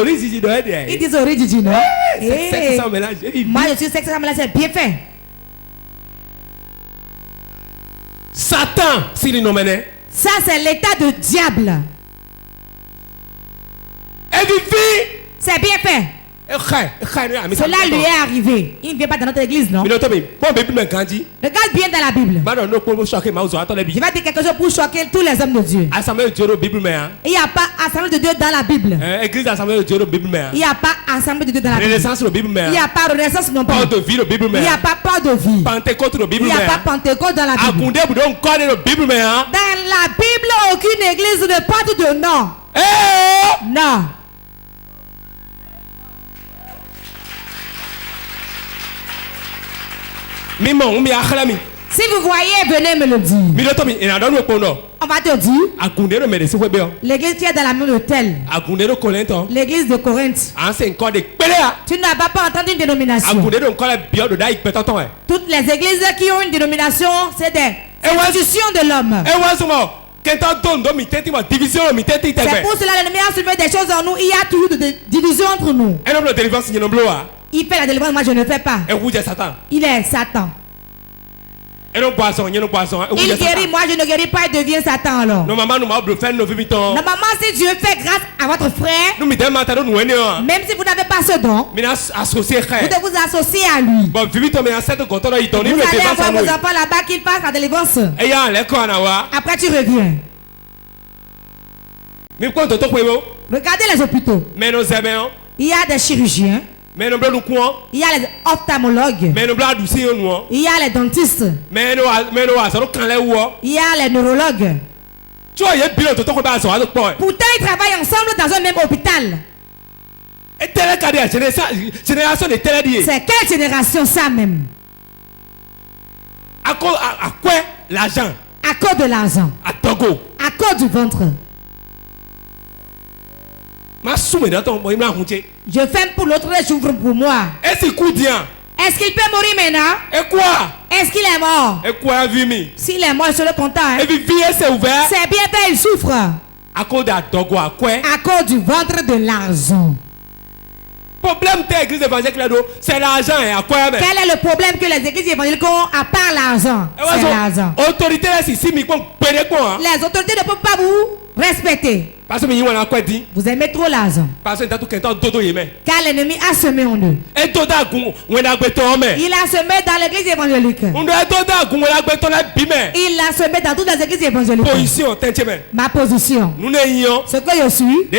Origine doit aider. Ils disent origine, non? Sexe sans mélange. Moi, je suis sexe sans mélange, c'est bien fait. Satan, s'il est nommé. Ça, c'est l'état de diable. C'est bien fait. Cela lui est arrivé. Il ne vient pas dans notre église, non? Regarde bien dans la Bible. Je vais dire quelque chose pour choquer tous les hommes de Dieu. Il n'y a pas assemblée de Dieu dans la Bible. Il n'y a pas assemblée de Dieu dans la Bible. Il n'y a pas renaissance non plus. Il n'y a pas port de vie. Il n'y a pas Pentecôte dans la Bible. Dans la Bible, aucune église ne porte de nom. Non. Si vous voyez, venez me le dire. On va te dire. L'église qui est dans la main de tel. L'église de Corinthe. Tu n'as pas entendu une dénomination. Toutes les églises qui ont une dénomination, c'est des institutions de l'homme. C'est pour cela que l'ennemi a soulevé des choses en nous. Il y a toujours des divisions entre nous. Il fait la délivrance, moi je ne fais pas. Il est Satan. Il guérit, moi je ne guéris pas, il devient Satan alors. Normalement, si Dieu fait grâce à votre frère, même si vous n'avez pas ce don, vous devez vous associer à lui. Vous allez avoir vos enfants là-bas qu'ils fassent la délivrance. Après tu reviens. Regardez les hôpitaux. Il y a des chirurgiens. Il y a les ophtalmologues. Il y a les dentistes. Il y a les neurologues. Pourtant, ils travaillent ensemble dans un même hôpital. C'est quelle génération ça même? À quoi l'argent? À cause de l'argent. À cause du ventre. Je ferme pour l'autre et j'ouvre pour moi. Est-ce qu'il peut mourir maintenant? Et quoi? Est-ce qu'il est mort? Et quoi, s'il est mort, je le content. Hein? C'est bien fait, il souffre. À cause du ventre de l'argent. Problème des églises évangéliques, c'est l'argent. Quel est le problème que les églises évangéliques ont à part l'argent? C'est l'argent. Les autorités ne peuvent pas vous respecter. Vous aimez trop l'argent. Car l'ennemi a semé en eux. Il a semé dans l'église évangélique. Il a semé dans toutes les églises évangéliques. Ma position. Ce que je suis.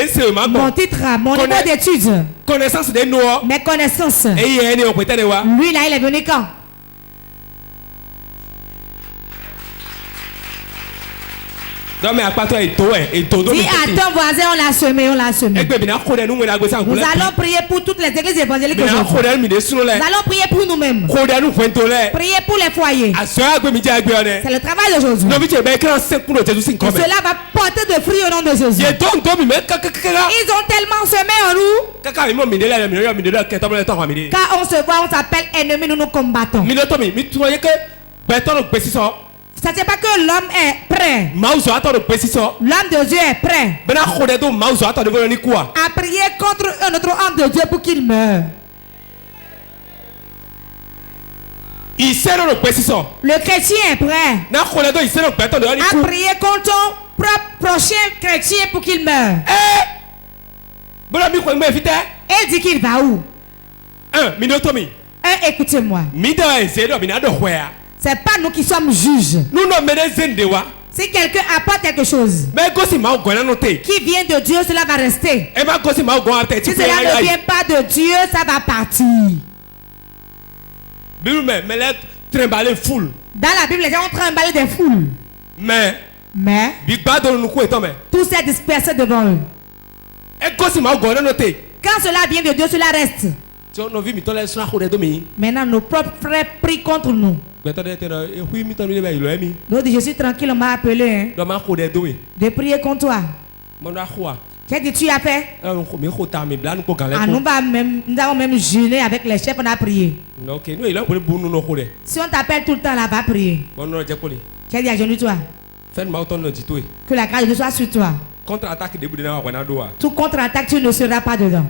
Mon titre, mon niveau d'études. Mes connaissances. Lui là, il est venu quand? Dis à ton voisin, on l'a semé. Nous allons prier pour toutes les églises évangéliques aujourd'hui. Nous allons prier pour nous-mêmes. Prier pour les foyers. C'est le travail d'aujourd'hui. Cela va porter de fruits au nom de Jésus. Ils ont tellement semé en nous. Quand on se voit, on s'appelle ennemi, nous nous combattons. Ça c'est pas que l'homme est prêt. L'homme de Dieu est prêt à prier contre un autre homme de Dieu pour qu'il meure. Le chrétien est prêt à prier contre ton propre prochain chrétien pour qu'il meure. Il dit qu'il va où? Écoutez-moi. C'est pas nous qui sommes juges. Si quelqu'un apporte quelque chose qui vient de Dieu, cela va rester. Si cela ne vient pas de Dieu, ça va partir. Dans la Bible, les gens ont trimballé des foules. Mais tout s'est dispersé devant eux. Quand cela vient de Dieu, cela reste. Maintenant, nos propres frères prient contre nous. L'autre dit, je suis tranquille, on m'a appelé de prier contre toi. Qu'est-ce que tu as fait? Nous avons même jeûné avec les chefs, on a prié. Si on t'appelle tout le temps, là, va prier. Qu'est-ce que tu as? Que la grâce de Dieu soit sur toi. Tout contre-attaque, tu ne seras pas dedans.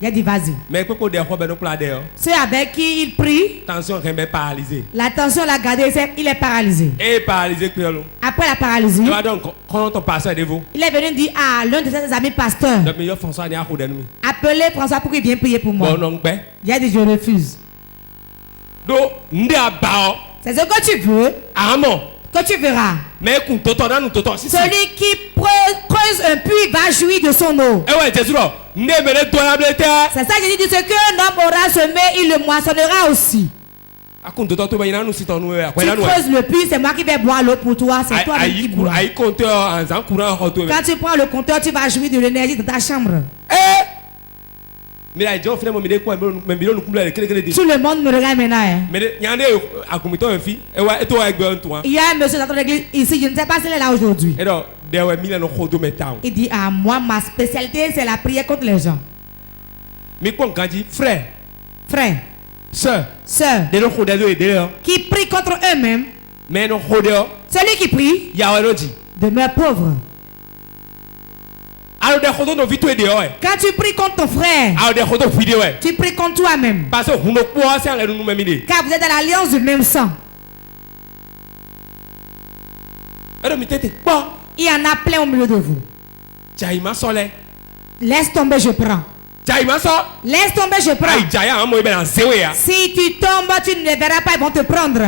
Il a dit vas-y. Mais pourquoi des fois ben nous plaidons? Ceux avec qui il prie, Tension quand même paralysé. la tension l'a gardé, il est paralysé. Et paralysé que l'on. Après la paralysie, Donc quand on passe à vous. il est venu dire à l'un de ses amis pasteurs, Le meilleur François n'est à côté de nous. appelez François pour qu'il vienne prier pour moi. Bon non ben. Il a dit je refuse. Donc nous abao. C'est ce que tu veux, Amon. que tu verras. Mais qu'on t'entend nous t'entend. Celui qui creuse un puits va jouir de son eau. Eh ouais Jésus là. Ne me doit la blé terre. C'est ça que j'ai dit, ce qu'un homme aura semé, il le moissonnera aussi. À qu'on t'entend tout nous si t'en nous. Tu creuses le puits, c'est moi qui vais boire l'eau pour toi, c'est toi qui bois. Aïe compteur en courant retour. Quand tu prends le compteur, tu vas jouir de l'énergie dans ta chambre. Eh. Mais là, Dieu fait mon idée quoi, mais nous couple les Tout le monde me regarde maintenant. Hein. Mais il y en a à commettre un fille et toi avec toi. Il y a un monsieur dans ton église ici, je ne sais pas s'il est là aujourd'hui. Et donc, il dit à moi, ma spécialité c'est la prière contre les gens. Mais quand on dit frère, sœur, qui prient contre eux-mêmes, mais non, celui qui prie demeure pauvre. Quand tu pries contre ton frère, tu pries contre toi-même. Car vous êtes dans l'alliance du même sang. Il y en a plein au milieu de vous. Laisse tomber, je prends. Laisse tomber, je prends. Si tu tombes, tu ne les verras pas, ils vont te prendre.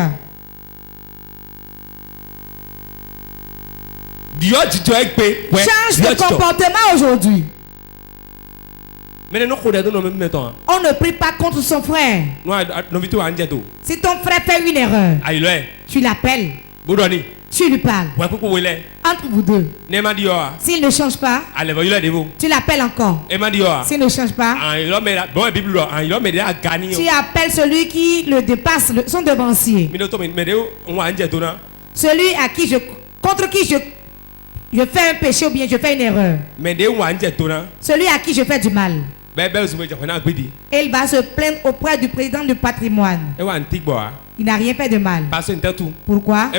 Change de comportement aujourd'hui. On ne prie pas contre son frère. Si ton frère fait une erreur, tu l'appelles. Tu lui parles. Entre vous deux. S'il ne change pas, tu l'appelles encore. S'il ne change pas, tu appelles celui qui le dépasse, son devancier. Celui à qui contre qui je fais un péché ou bien je fais une erreur. Celui à qui je fais du mal. Et il va se plaindre auprès du président du patrimoine. Il n'a rien fait de mal. Pourquoi?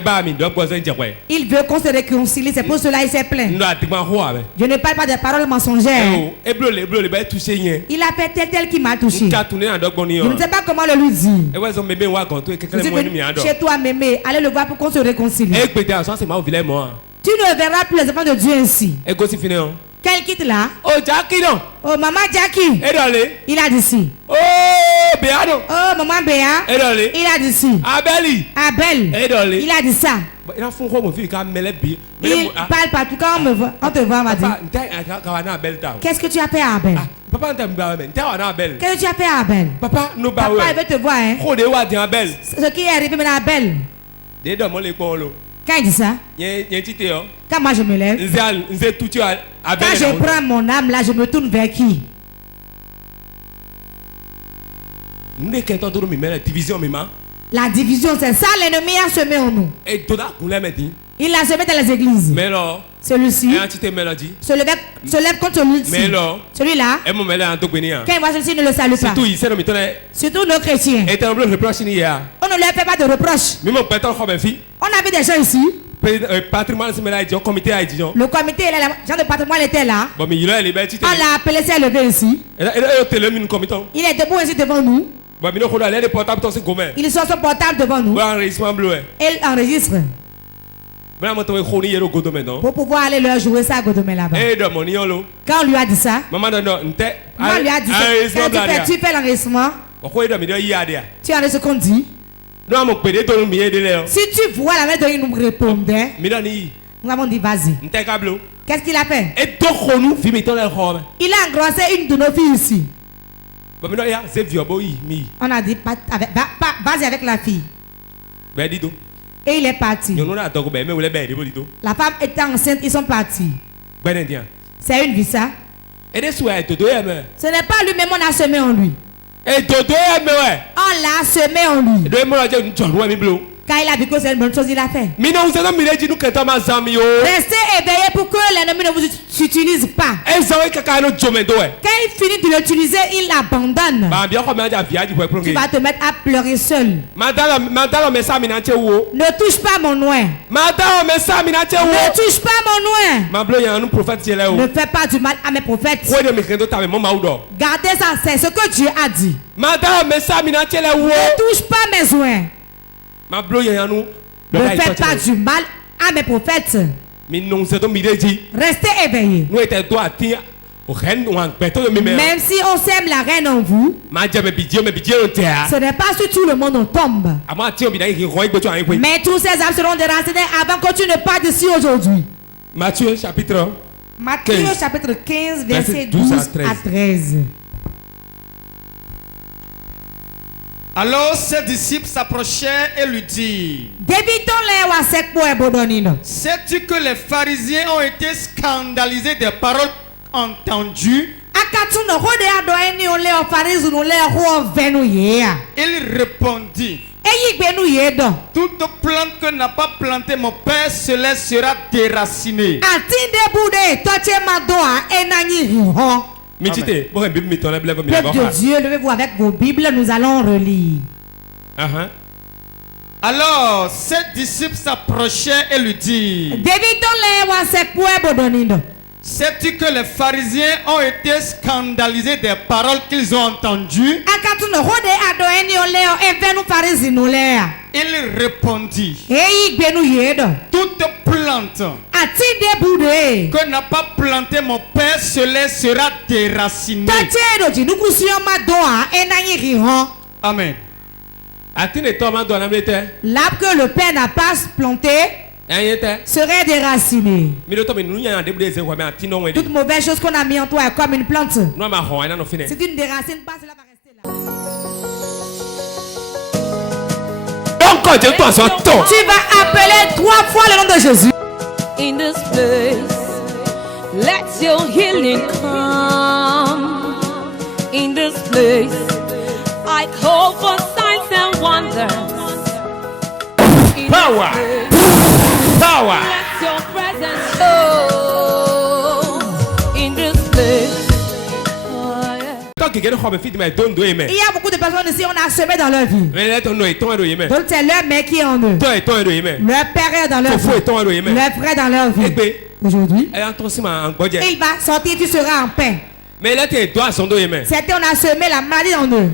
Il veut qu'on se réconcilie, c'est pour cela qu'il s'est plaint. Je ne parle pas des paroles mensongères. Il a fait tel qui m'a touché. Je ne sais pas comment le lui dire. Chez toi, mémé, allez le voir pour qu'on se réconcilie. Tu ne verras plus les enfants de Dieu ainsi. Quel quitte là? Oh Jackie non. Oh maman Jackie. Il a dit si. Oh Béano. Oh maman Béa. Il a dit si. Abel. Il a dit ça. Il parle partout quand on te voit, on m'a dit. Qu'est-ce que tu as fait à Abel? Qu'est-ce que tu as fait à Abel? Papa, il veut te voir, hein. Ce qui est arrivé maintenant à Abel. Quand il dit ça, quand moi je me lève, quand je prends mon âme là, je me tourne vers qui? La division, c'est ça l'ennemi a semé en nous. Il a semé dans les églises. Celui-ci se lève contre celui-ci. Celui-là, quand il voit celui-ci, il ne le salue pas. Surtout nos chrétiens. On ne leur fait pas de reproches. On a vu des gens ici. Le comité, les gens de patrimoine étaient là. On l'a appelé, s'est levé ici. Il est debout ici devant nous. Il sort son portable devant nous. Il enregistre. Pour pouvoir aller leur jouer ça à Godomé là-bas. Quand on lui a dit ça, maman lui a dit ça. Tu fais l'enregistrement. Tu as ce qu'on dit. Si tu vois la main de il nous répondait, nous avons dit vas-y. Qu'est-ce qu'il a fait? Il a engrossé une de nos filles ici. On a dit vas-y avec la fille. Et il est parti. La femme était enceinte, ils sont partis. C'est une vie ça. Ce n'est pas lui-même, on a semé en lui. On l'a semé en lui. Car il a vu que c'est une bonne chose, il a fait. Restez éveillés pour que l'ennemi ne vous utilise pas. Quand il finit de l'utiliser, il l'abandonne. Tu vas te mettre à pleurer seul. Ne touche pas mon oin. Ne touche pas mon oin. Ne fais pas du mal à mes prophètes. Gardez ça, c'est ce que Dieu a dit. Ne touche pas mes oins. Ne faites pas du mal à mes prophètes. Restez éveillés. Même si on sème la reine en vous, ce n'est pas sur tout le monde on tombe. Mais tous ces âmes seront déracinés avant que tu ne partes d'ici aujourd'hui. Matthieu chapitre 15, verset 12 à 13. Alors ses disciples s'approchaient et lui dirent: sais-tu que les pharisiens ont été scandalisés des paroles entendues? Il répondit: toute plante que n'a pas planté mon Père, cela sera déraciné. Peuple de Dieu, levez-vous avec vos Bibles, nous allons relire. Alors, ses disciples s'approchaient et lui dirent: sais-tu que les pharisiens ont été scandalisés des paroles qu'ils ont entendues? Il répondit: toute plante que n'a pas planté mon Père, cela sera déraciné. Amen. L'arbre que le Père n'a pas planté serait déraciné. Toute mauvaise chose qu'on a mis en toi est comme une plante. Si tu ne déracines pas, cela va rester là. Tu vas appeler 3 fois le nom de Jésus. In this place, let your healing come. In this place, I call for signs and wonders. Power. Power. Let your presence show. In this place. Il y a beaucoup de personnes ici, on a semé dans leur vie. Donc c'est leur mère qui est en eux. Leur père est dans leur vie. Leur frère dans leur vie. Aujourd'hui, il va sortir, tu seras en paix. C'était, on a semé la maladie en eux.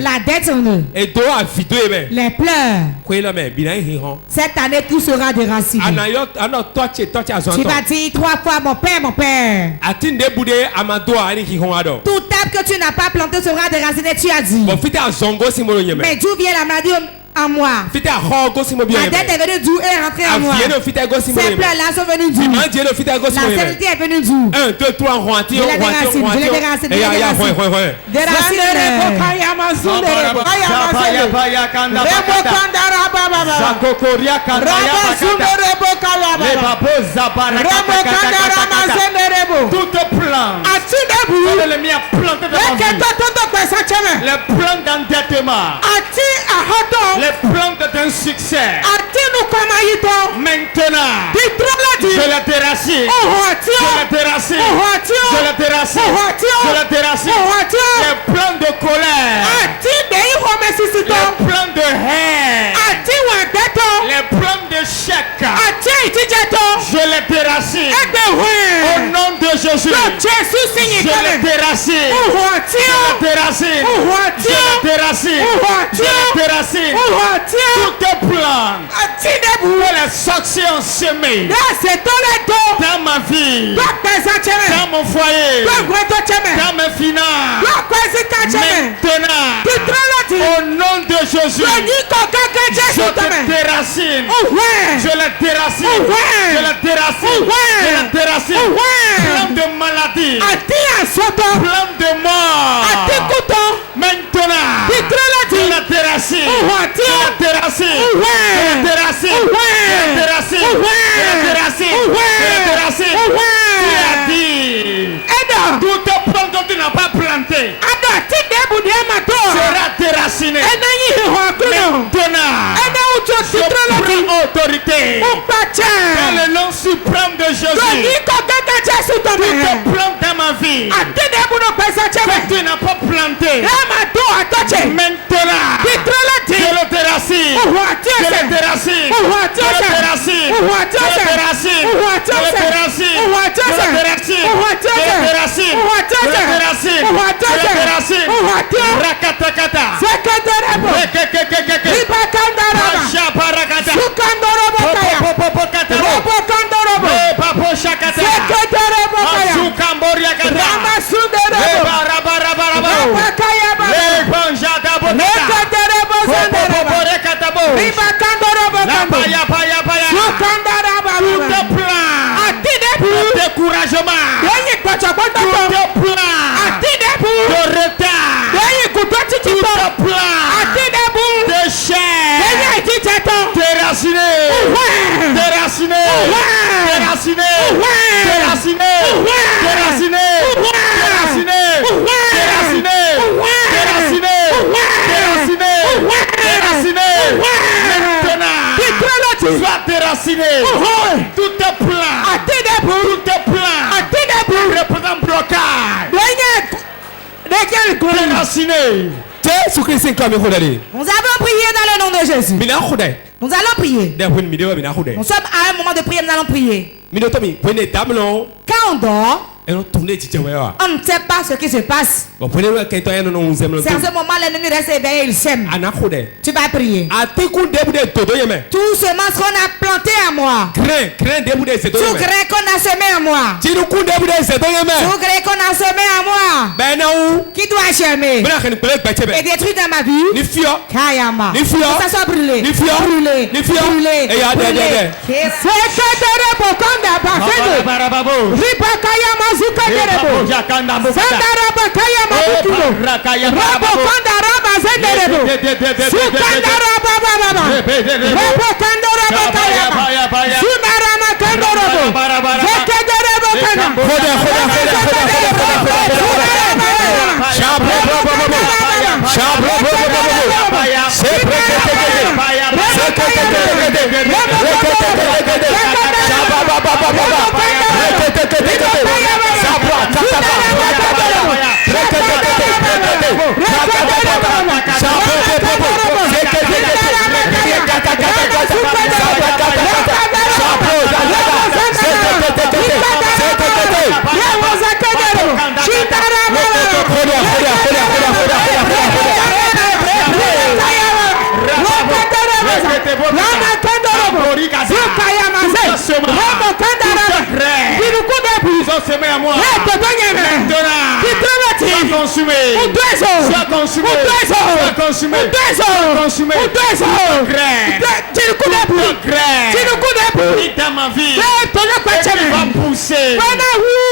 La dette en eux. Les pleurs. Cette année, tout sera déraciné. Tu vas dire 3 fois mon Père, mon Père. Tout arbre que tu n'as pas planté sera déraciné, tu as dit. Mais d'où vient la maladie en moi? La dette est venue d'où et est rentrée en moi. Ces pleurs-là sont venus d'où? La sécurité est venue d'où? 1, 2, 3, je les déracine, je les déracine. Toute plante les plantes d'endettement, les plantes d'un succès, maintenant je la déracine, les plans de colère, les plans de haine, les plans de chèque, je les déracine au nom de Jésus. Je les déracine, toutes plantes que les sorciers ont semées dans ma vie, dans mon foyer, dans mes finances, maintenant au nom de Jésus, je te déracine, je la déracine, plan de maladie, plan de mort, maintenant je la déracine, tu as dit, toute plante que tu n'as pas plantée sera déracinée maintenant. autorité. Dans le nom suprême de Jésus. Tout te plante dans ma vie. Que tu n'as pas planté. Maintenant. Je le déracine. Je le déracine. Je le déracine. Je le déracine. Je le déracine. Je le déracine. Je le déracine. Je le déracine. Je le déracine. Rakatakata. Découragement, de retard, de chair, déraciné, déraciné, déraciné, déraciné, déraciné, déraciné, déraciné, déraciné, déraciné, maintenant, sois déraciné, tout est plein, tout est plein, représente blocage, déraciné. Nous avons prié dans le nom de Jésus. Nous allons prier. Nous sommes à un moment de prière, nous allons prier. Quand on dort, on ne sait pas ce qui se passe. C'est à ce moment l'ennemi reste éveillé, il sème. Tu vas prier. Tout semence qu'on a planté à moi. Tout grain qu'on a semé à moi. Tout grain qu'on a semé à moi. Qui doit germer et détruire dans ma vie. Kayama. Que ça soit brûlé. Brûlé. Brûlé.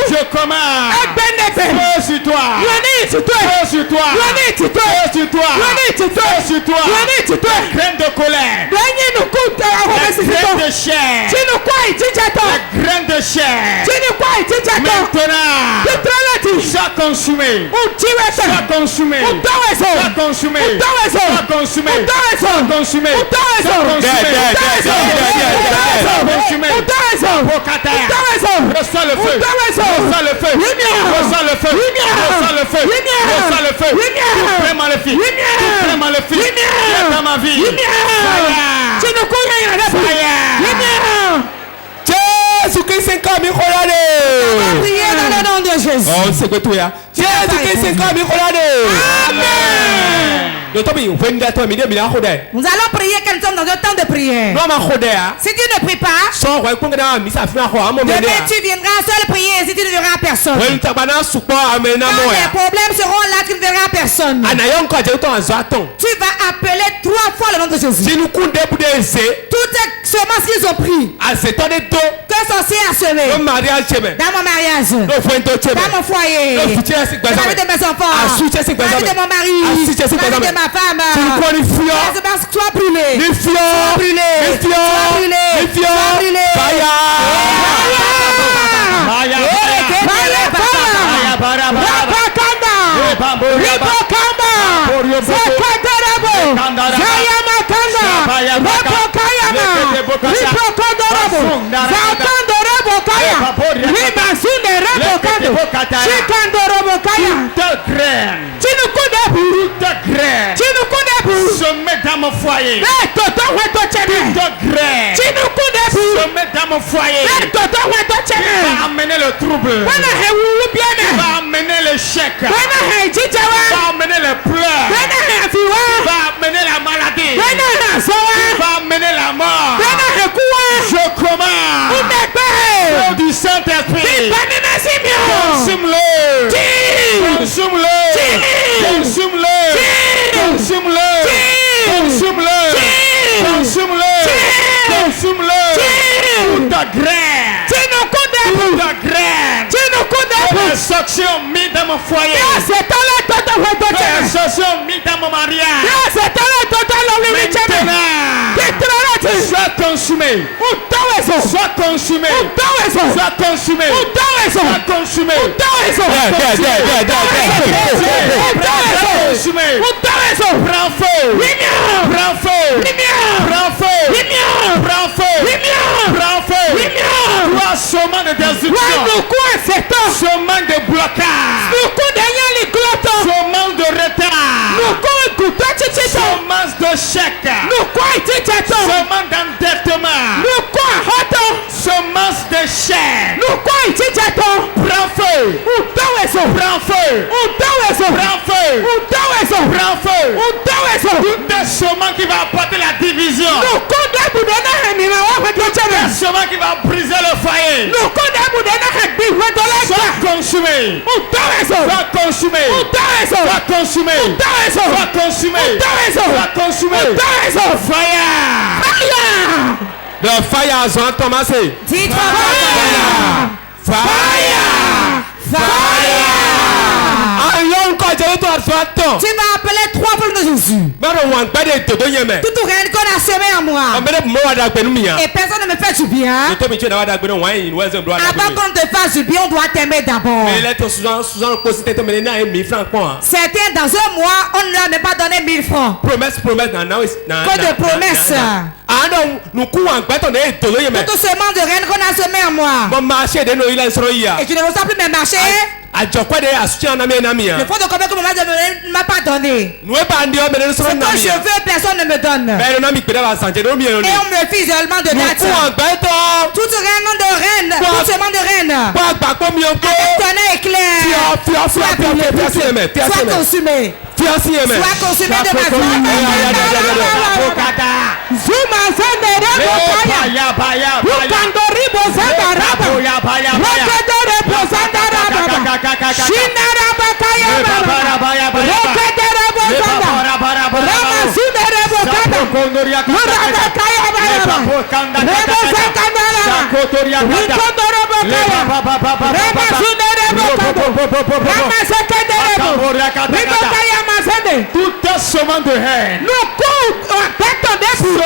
Je commande. Feu sur toi. Feu sur toi. Feu sur toi. Feu sur toi. Graine de colère. Graine de chair. Graine de chair. Maintenant. Sois consumé. Sois consumé. Sois consumé. Sois consumé. Sois consumé. Reçois le feu. Reçois le feu. Reçois le feu. Reçois le feu. Reçois le feu. Tout près maléfique. Tout près maléfique. Dans ma vie. Jésus-Christ est comme il prier dans le nom de Jésus. Oh, c'est quoi tout ya? Jésus-Christ est comme il Amen. Nous allons prier quand nous sommes dans un temps de prière. Si tu ne pries pas, demain tu viendras seul prier si tu ne verras personne. Quand les problèmes seront là, tu ne verras personne. Tu vas appeler 3 fois le nom de Jésus. Toutes les semences qu'ils ont pris, que sorcier a semé dans mon mariage, dans mon foyer, dans la vie de mes enfants, dans la vie de mon mari, dans la vie de ma femme. Sois brûlé. Sois brûlé. Sois brûlé. Sois brûlé. Fire. Toute graine se met dans mon foyer. Toute graine se met dans mon foyer. Va amener le trouble. Va amener l'échec. Va amener les pleurs. Va amener la maladie. Va amener la mort. Je commande au du Saint-Esprit. Consume-le. Consume-le. Consume-le. Consume-le. Consume-le. Consume-le. Consume-le. Toute ta graine. Toute ta graine. Les sanctions mis dans mon foyer. Les sanctions mis dans mon mariage. Maintenant, sois consumé. Sois consumé. Sois consumé. Sois consumé. Prends feu. Prends feu. Prends feu. Prends feu. Prends feu. Toi, chemin de destruction. Chemin de blocage. Chemin de retard. Chemin de chèque. Chemin d'endettement. Semence de chair. Prends feu. Prends feu. Prends feu. Prends feu. Tout un chemin qui va apporter la division. Tout un chemin qui va briser le foyer. Sois consumé. Sois consumé. Sois consumé. Sois consumé. Sois consumé. Fire. The fire has not commencé. Dites tu vas appeler 3 fois de Jésus. Toute reine qu'on a semé en moi. Et personne ne me fait du bien. Avant qu'on te fasse du bien, on doit t'aimer d'abord. Certains dans un mois, on ne leur a même pas donné 1000 francs. Promesse. Que de promesses. Tout ce monde de reine qu'on a semé en moi. Et tu ne reçois plus mes marchés. Le fonds de commerce que maman ne m'a pas donné. Ce que je veux, personne ne me donne. Et on me refuse seulement de date. Toute reine de reine, tout ce monde de reine. Avec ton œil clair. Sois consumé. Sois consumé de ma vie. Tout un chemin de haine.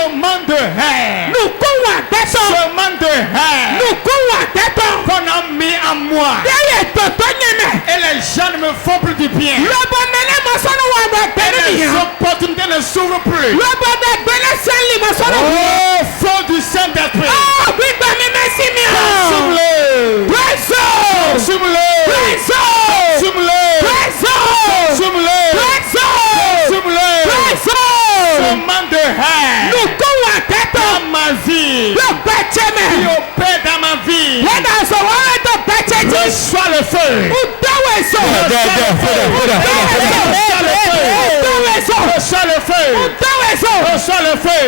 Chemin de haine. Chemin de haine. Qu'on a mis en moi. Et les gens ne me font plus du bien. Et les opportunités ne s'ouvrent plus. Oh, feu du Saint-Esprit. Consume-le. Consume-le. Consume-le. Consume-le. Consume-le. Chemin de haine. Dans ma vie. Qui opère dans ma vie. Reçois le feu. Reçois le feu. Reçois le feu.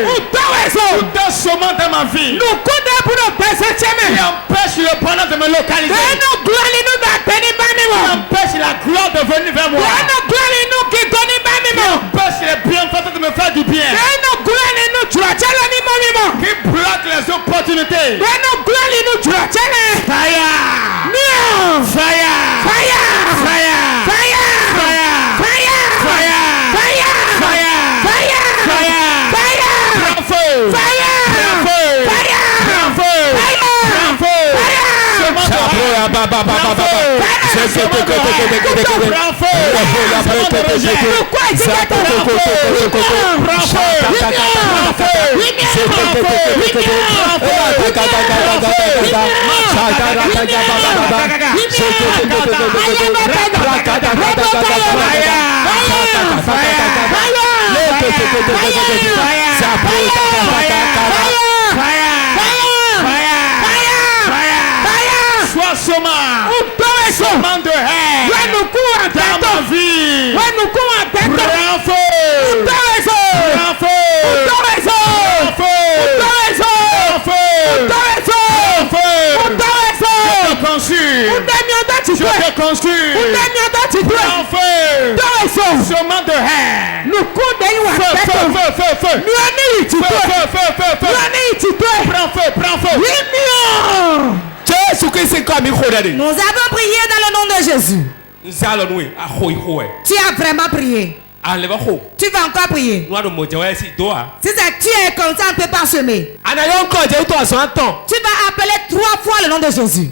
Tout un chemin dans ma vie. Qui empêche le bonheur de me localiser. Qui empêche la gloire de venir vers moi. Qui empêche les bienfaiteurs de me faire du bien. Qui bloque les opportunités. Fire. Fire. Fire. Fire. Sommant de haine dans ma vie. Prends feu. Je te conçus. Prends feu. Sommant de haine. Prends feu. Nous avons prié dans le nom de Jésus. Tu as vraiment prié. Tu vas encore prier. Si tu es comme ça, on ne peut pas semer. Tu vas appeler 3 fois le nom de Jésus.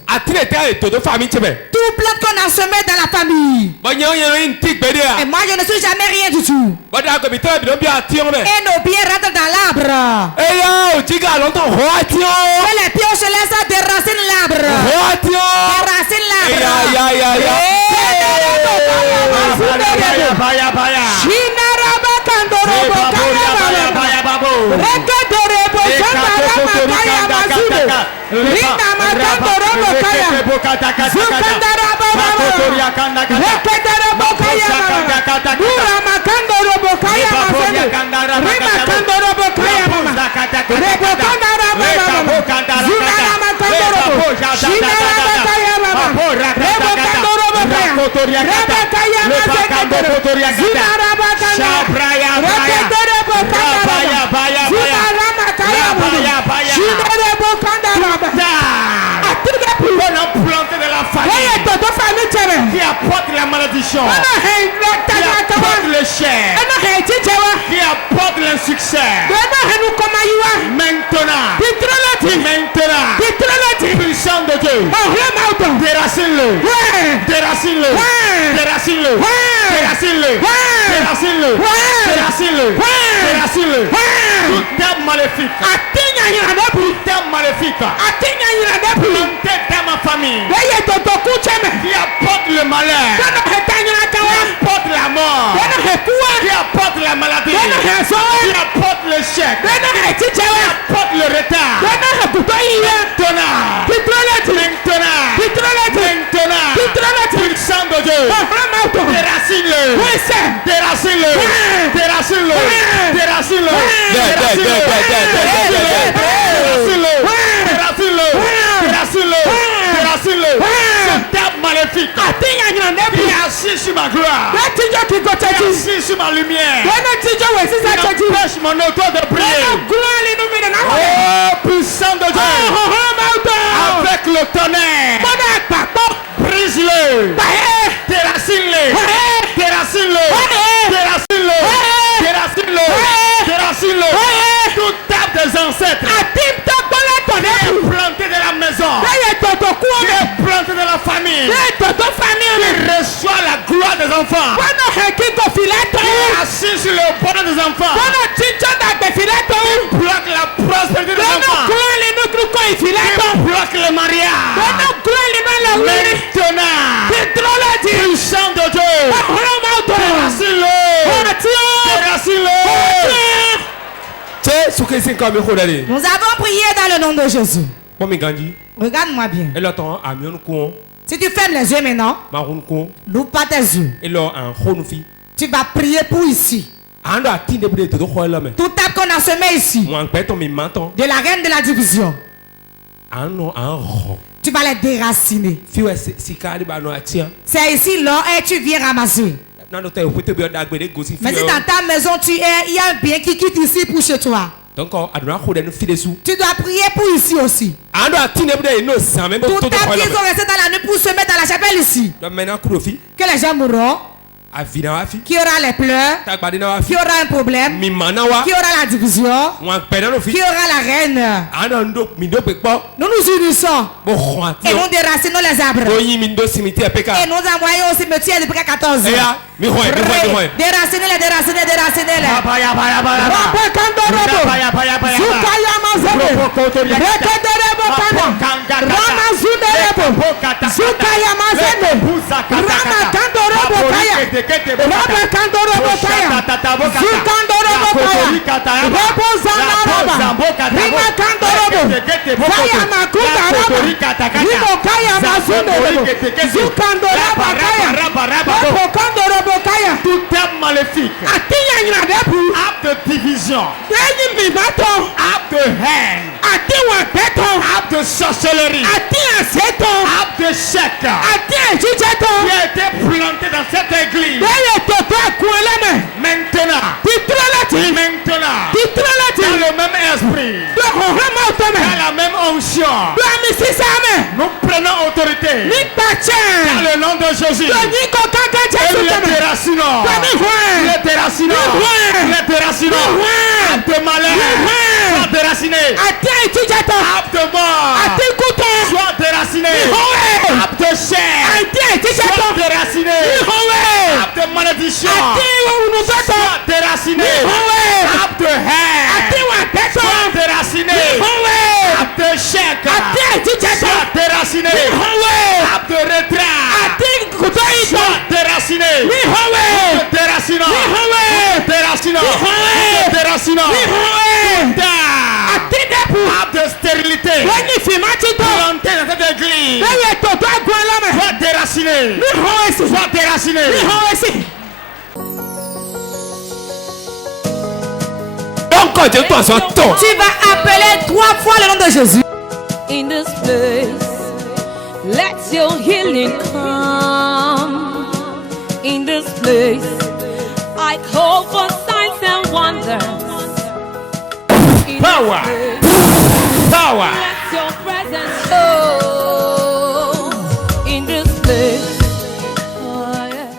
Tout plante qu'on a semé dans la famille. Et moi, je ne suis jamais rien du tout. Et nos pieds rentrent dans l'arbre. Et les pieds se laissent déraciner l'arbre. Déracine l'arbre. Qui apporte la malédiction, qui apporte le cher, qui apporte l'insuccès. Maintenant, puissant de Dieu, déracine-le, déracine-le, déracine-le, déracine-le, déracine-le, déracine-le, déracine-le. Toute terme maléfique, toute terme maléfique, planté dans ma famille, qui apporte le malheur, qui apporte la mort, qui apporte la maladie, qui apporte le chèque, qui apporte le retard. Maintenant, puissant de Dieu, déracine-le, déracine-le, déracine-le, déracine-le, déracine-le, ce terme maléfique qui est assis sur ma gloire, qui est assis sur ma lumière, qui empêche mon auto de briller. Oh, puissant de Dieu, avec le tonnerre, brise-le, déracine-le, déracine-le, déracine-le, déracine-le, déracine-le. Toute table des ancêtres qui est plantée dans la maison, qui est plantée dans la famille, qui reçoit la gloire des enfants, qui est assis sur le bonheur des enfants, qui bloque la prospérité des enfants, qui bloque le mariage. Maintenant, puissant de Dieu, déracine-le. Nous avons prié dans le nom de Jésus. Regarde-moi bien. Si tu fermes les yeux maintenant, n'ouvre pas tes yeux. Tu vas prier pour ici. Tout tape qu'on a semé ici, de la reine de la division, tu vas les déraciner. C'est ici l'or et tu viens ramasser. Mais si dans ta maison tu es, il y a un bien qui quitte ici pour chez toi. Tu dois prier pour ici aussi. Tout ta vie sont restés dans la nuit pour se mettre dans la chapelle ici. Que les gens mourront. Qui aura les pleurs, qui aura un problème, qui aura la division, qui aura la reine. Nous nous unissons et nous déracinons les arbres. Et nous envoyons au cimetière depuis 14 ans. Déracinez-les, déracinez-les, déracinez-les. Tout terme maléfique, acte de division, acte de haine, acte de sorcellerie, acte de chèque qui a été planté dans cette église. Maintenant, dans le même esprit, dans la même onction, nous prenons autorité dans le nom de Jésus. Et nous les déracinons. Acte de malheur, soit déraciné. Acte de mort, soit déraciné. Acte de chair, soit déraciné. Acte de malédiction, soit déraciné. Acte de haine, soit déraciné. Acte de chèque, soit déraciné. Acte de retrait, soit déraciné. Acte de stérilité, planté dans cette église, soit déraciné. Tu vas appeler 3 fois le nom de Jésus. In this place, let your healing come. In this place, I call for signs and wonders. In Power. this place, Power. let your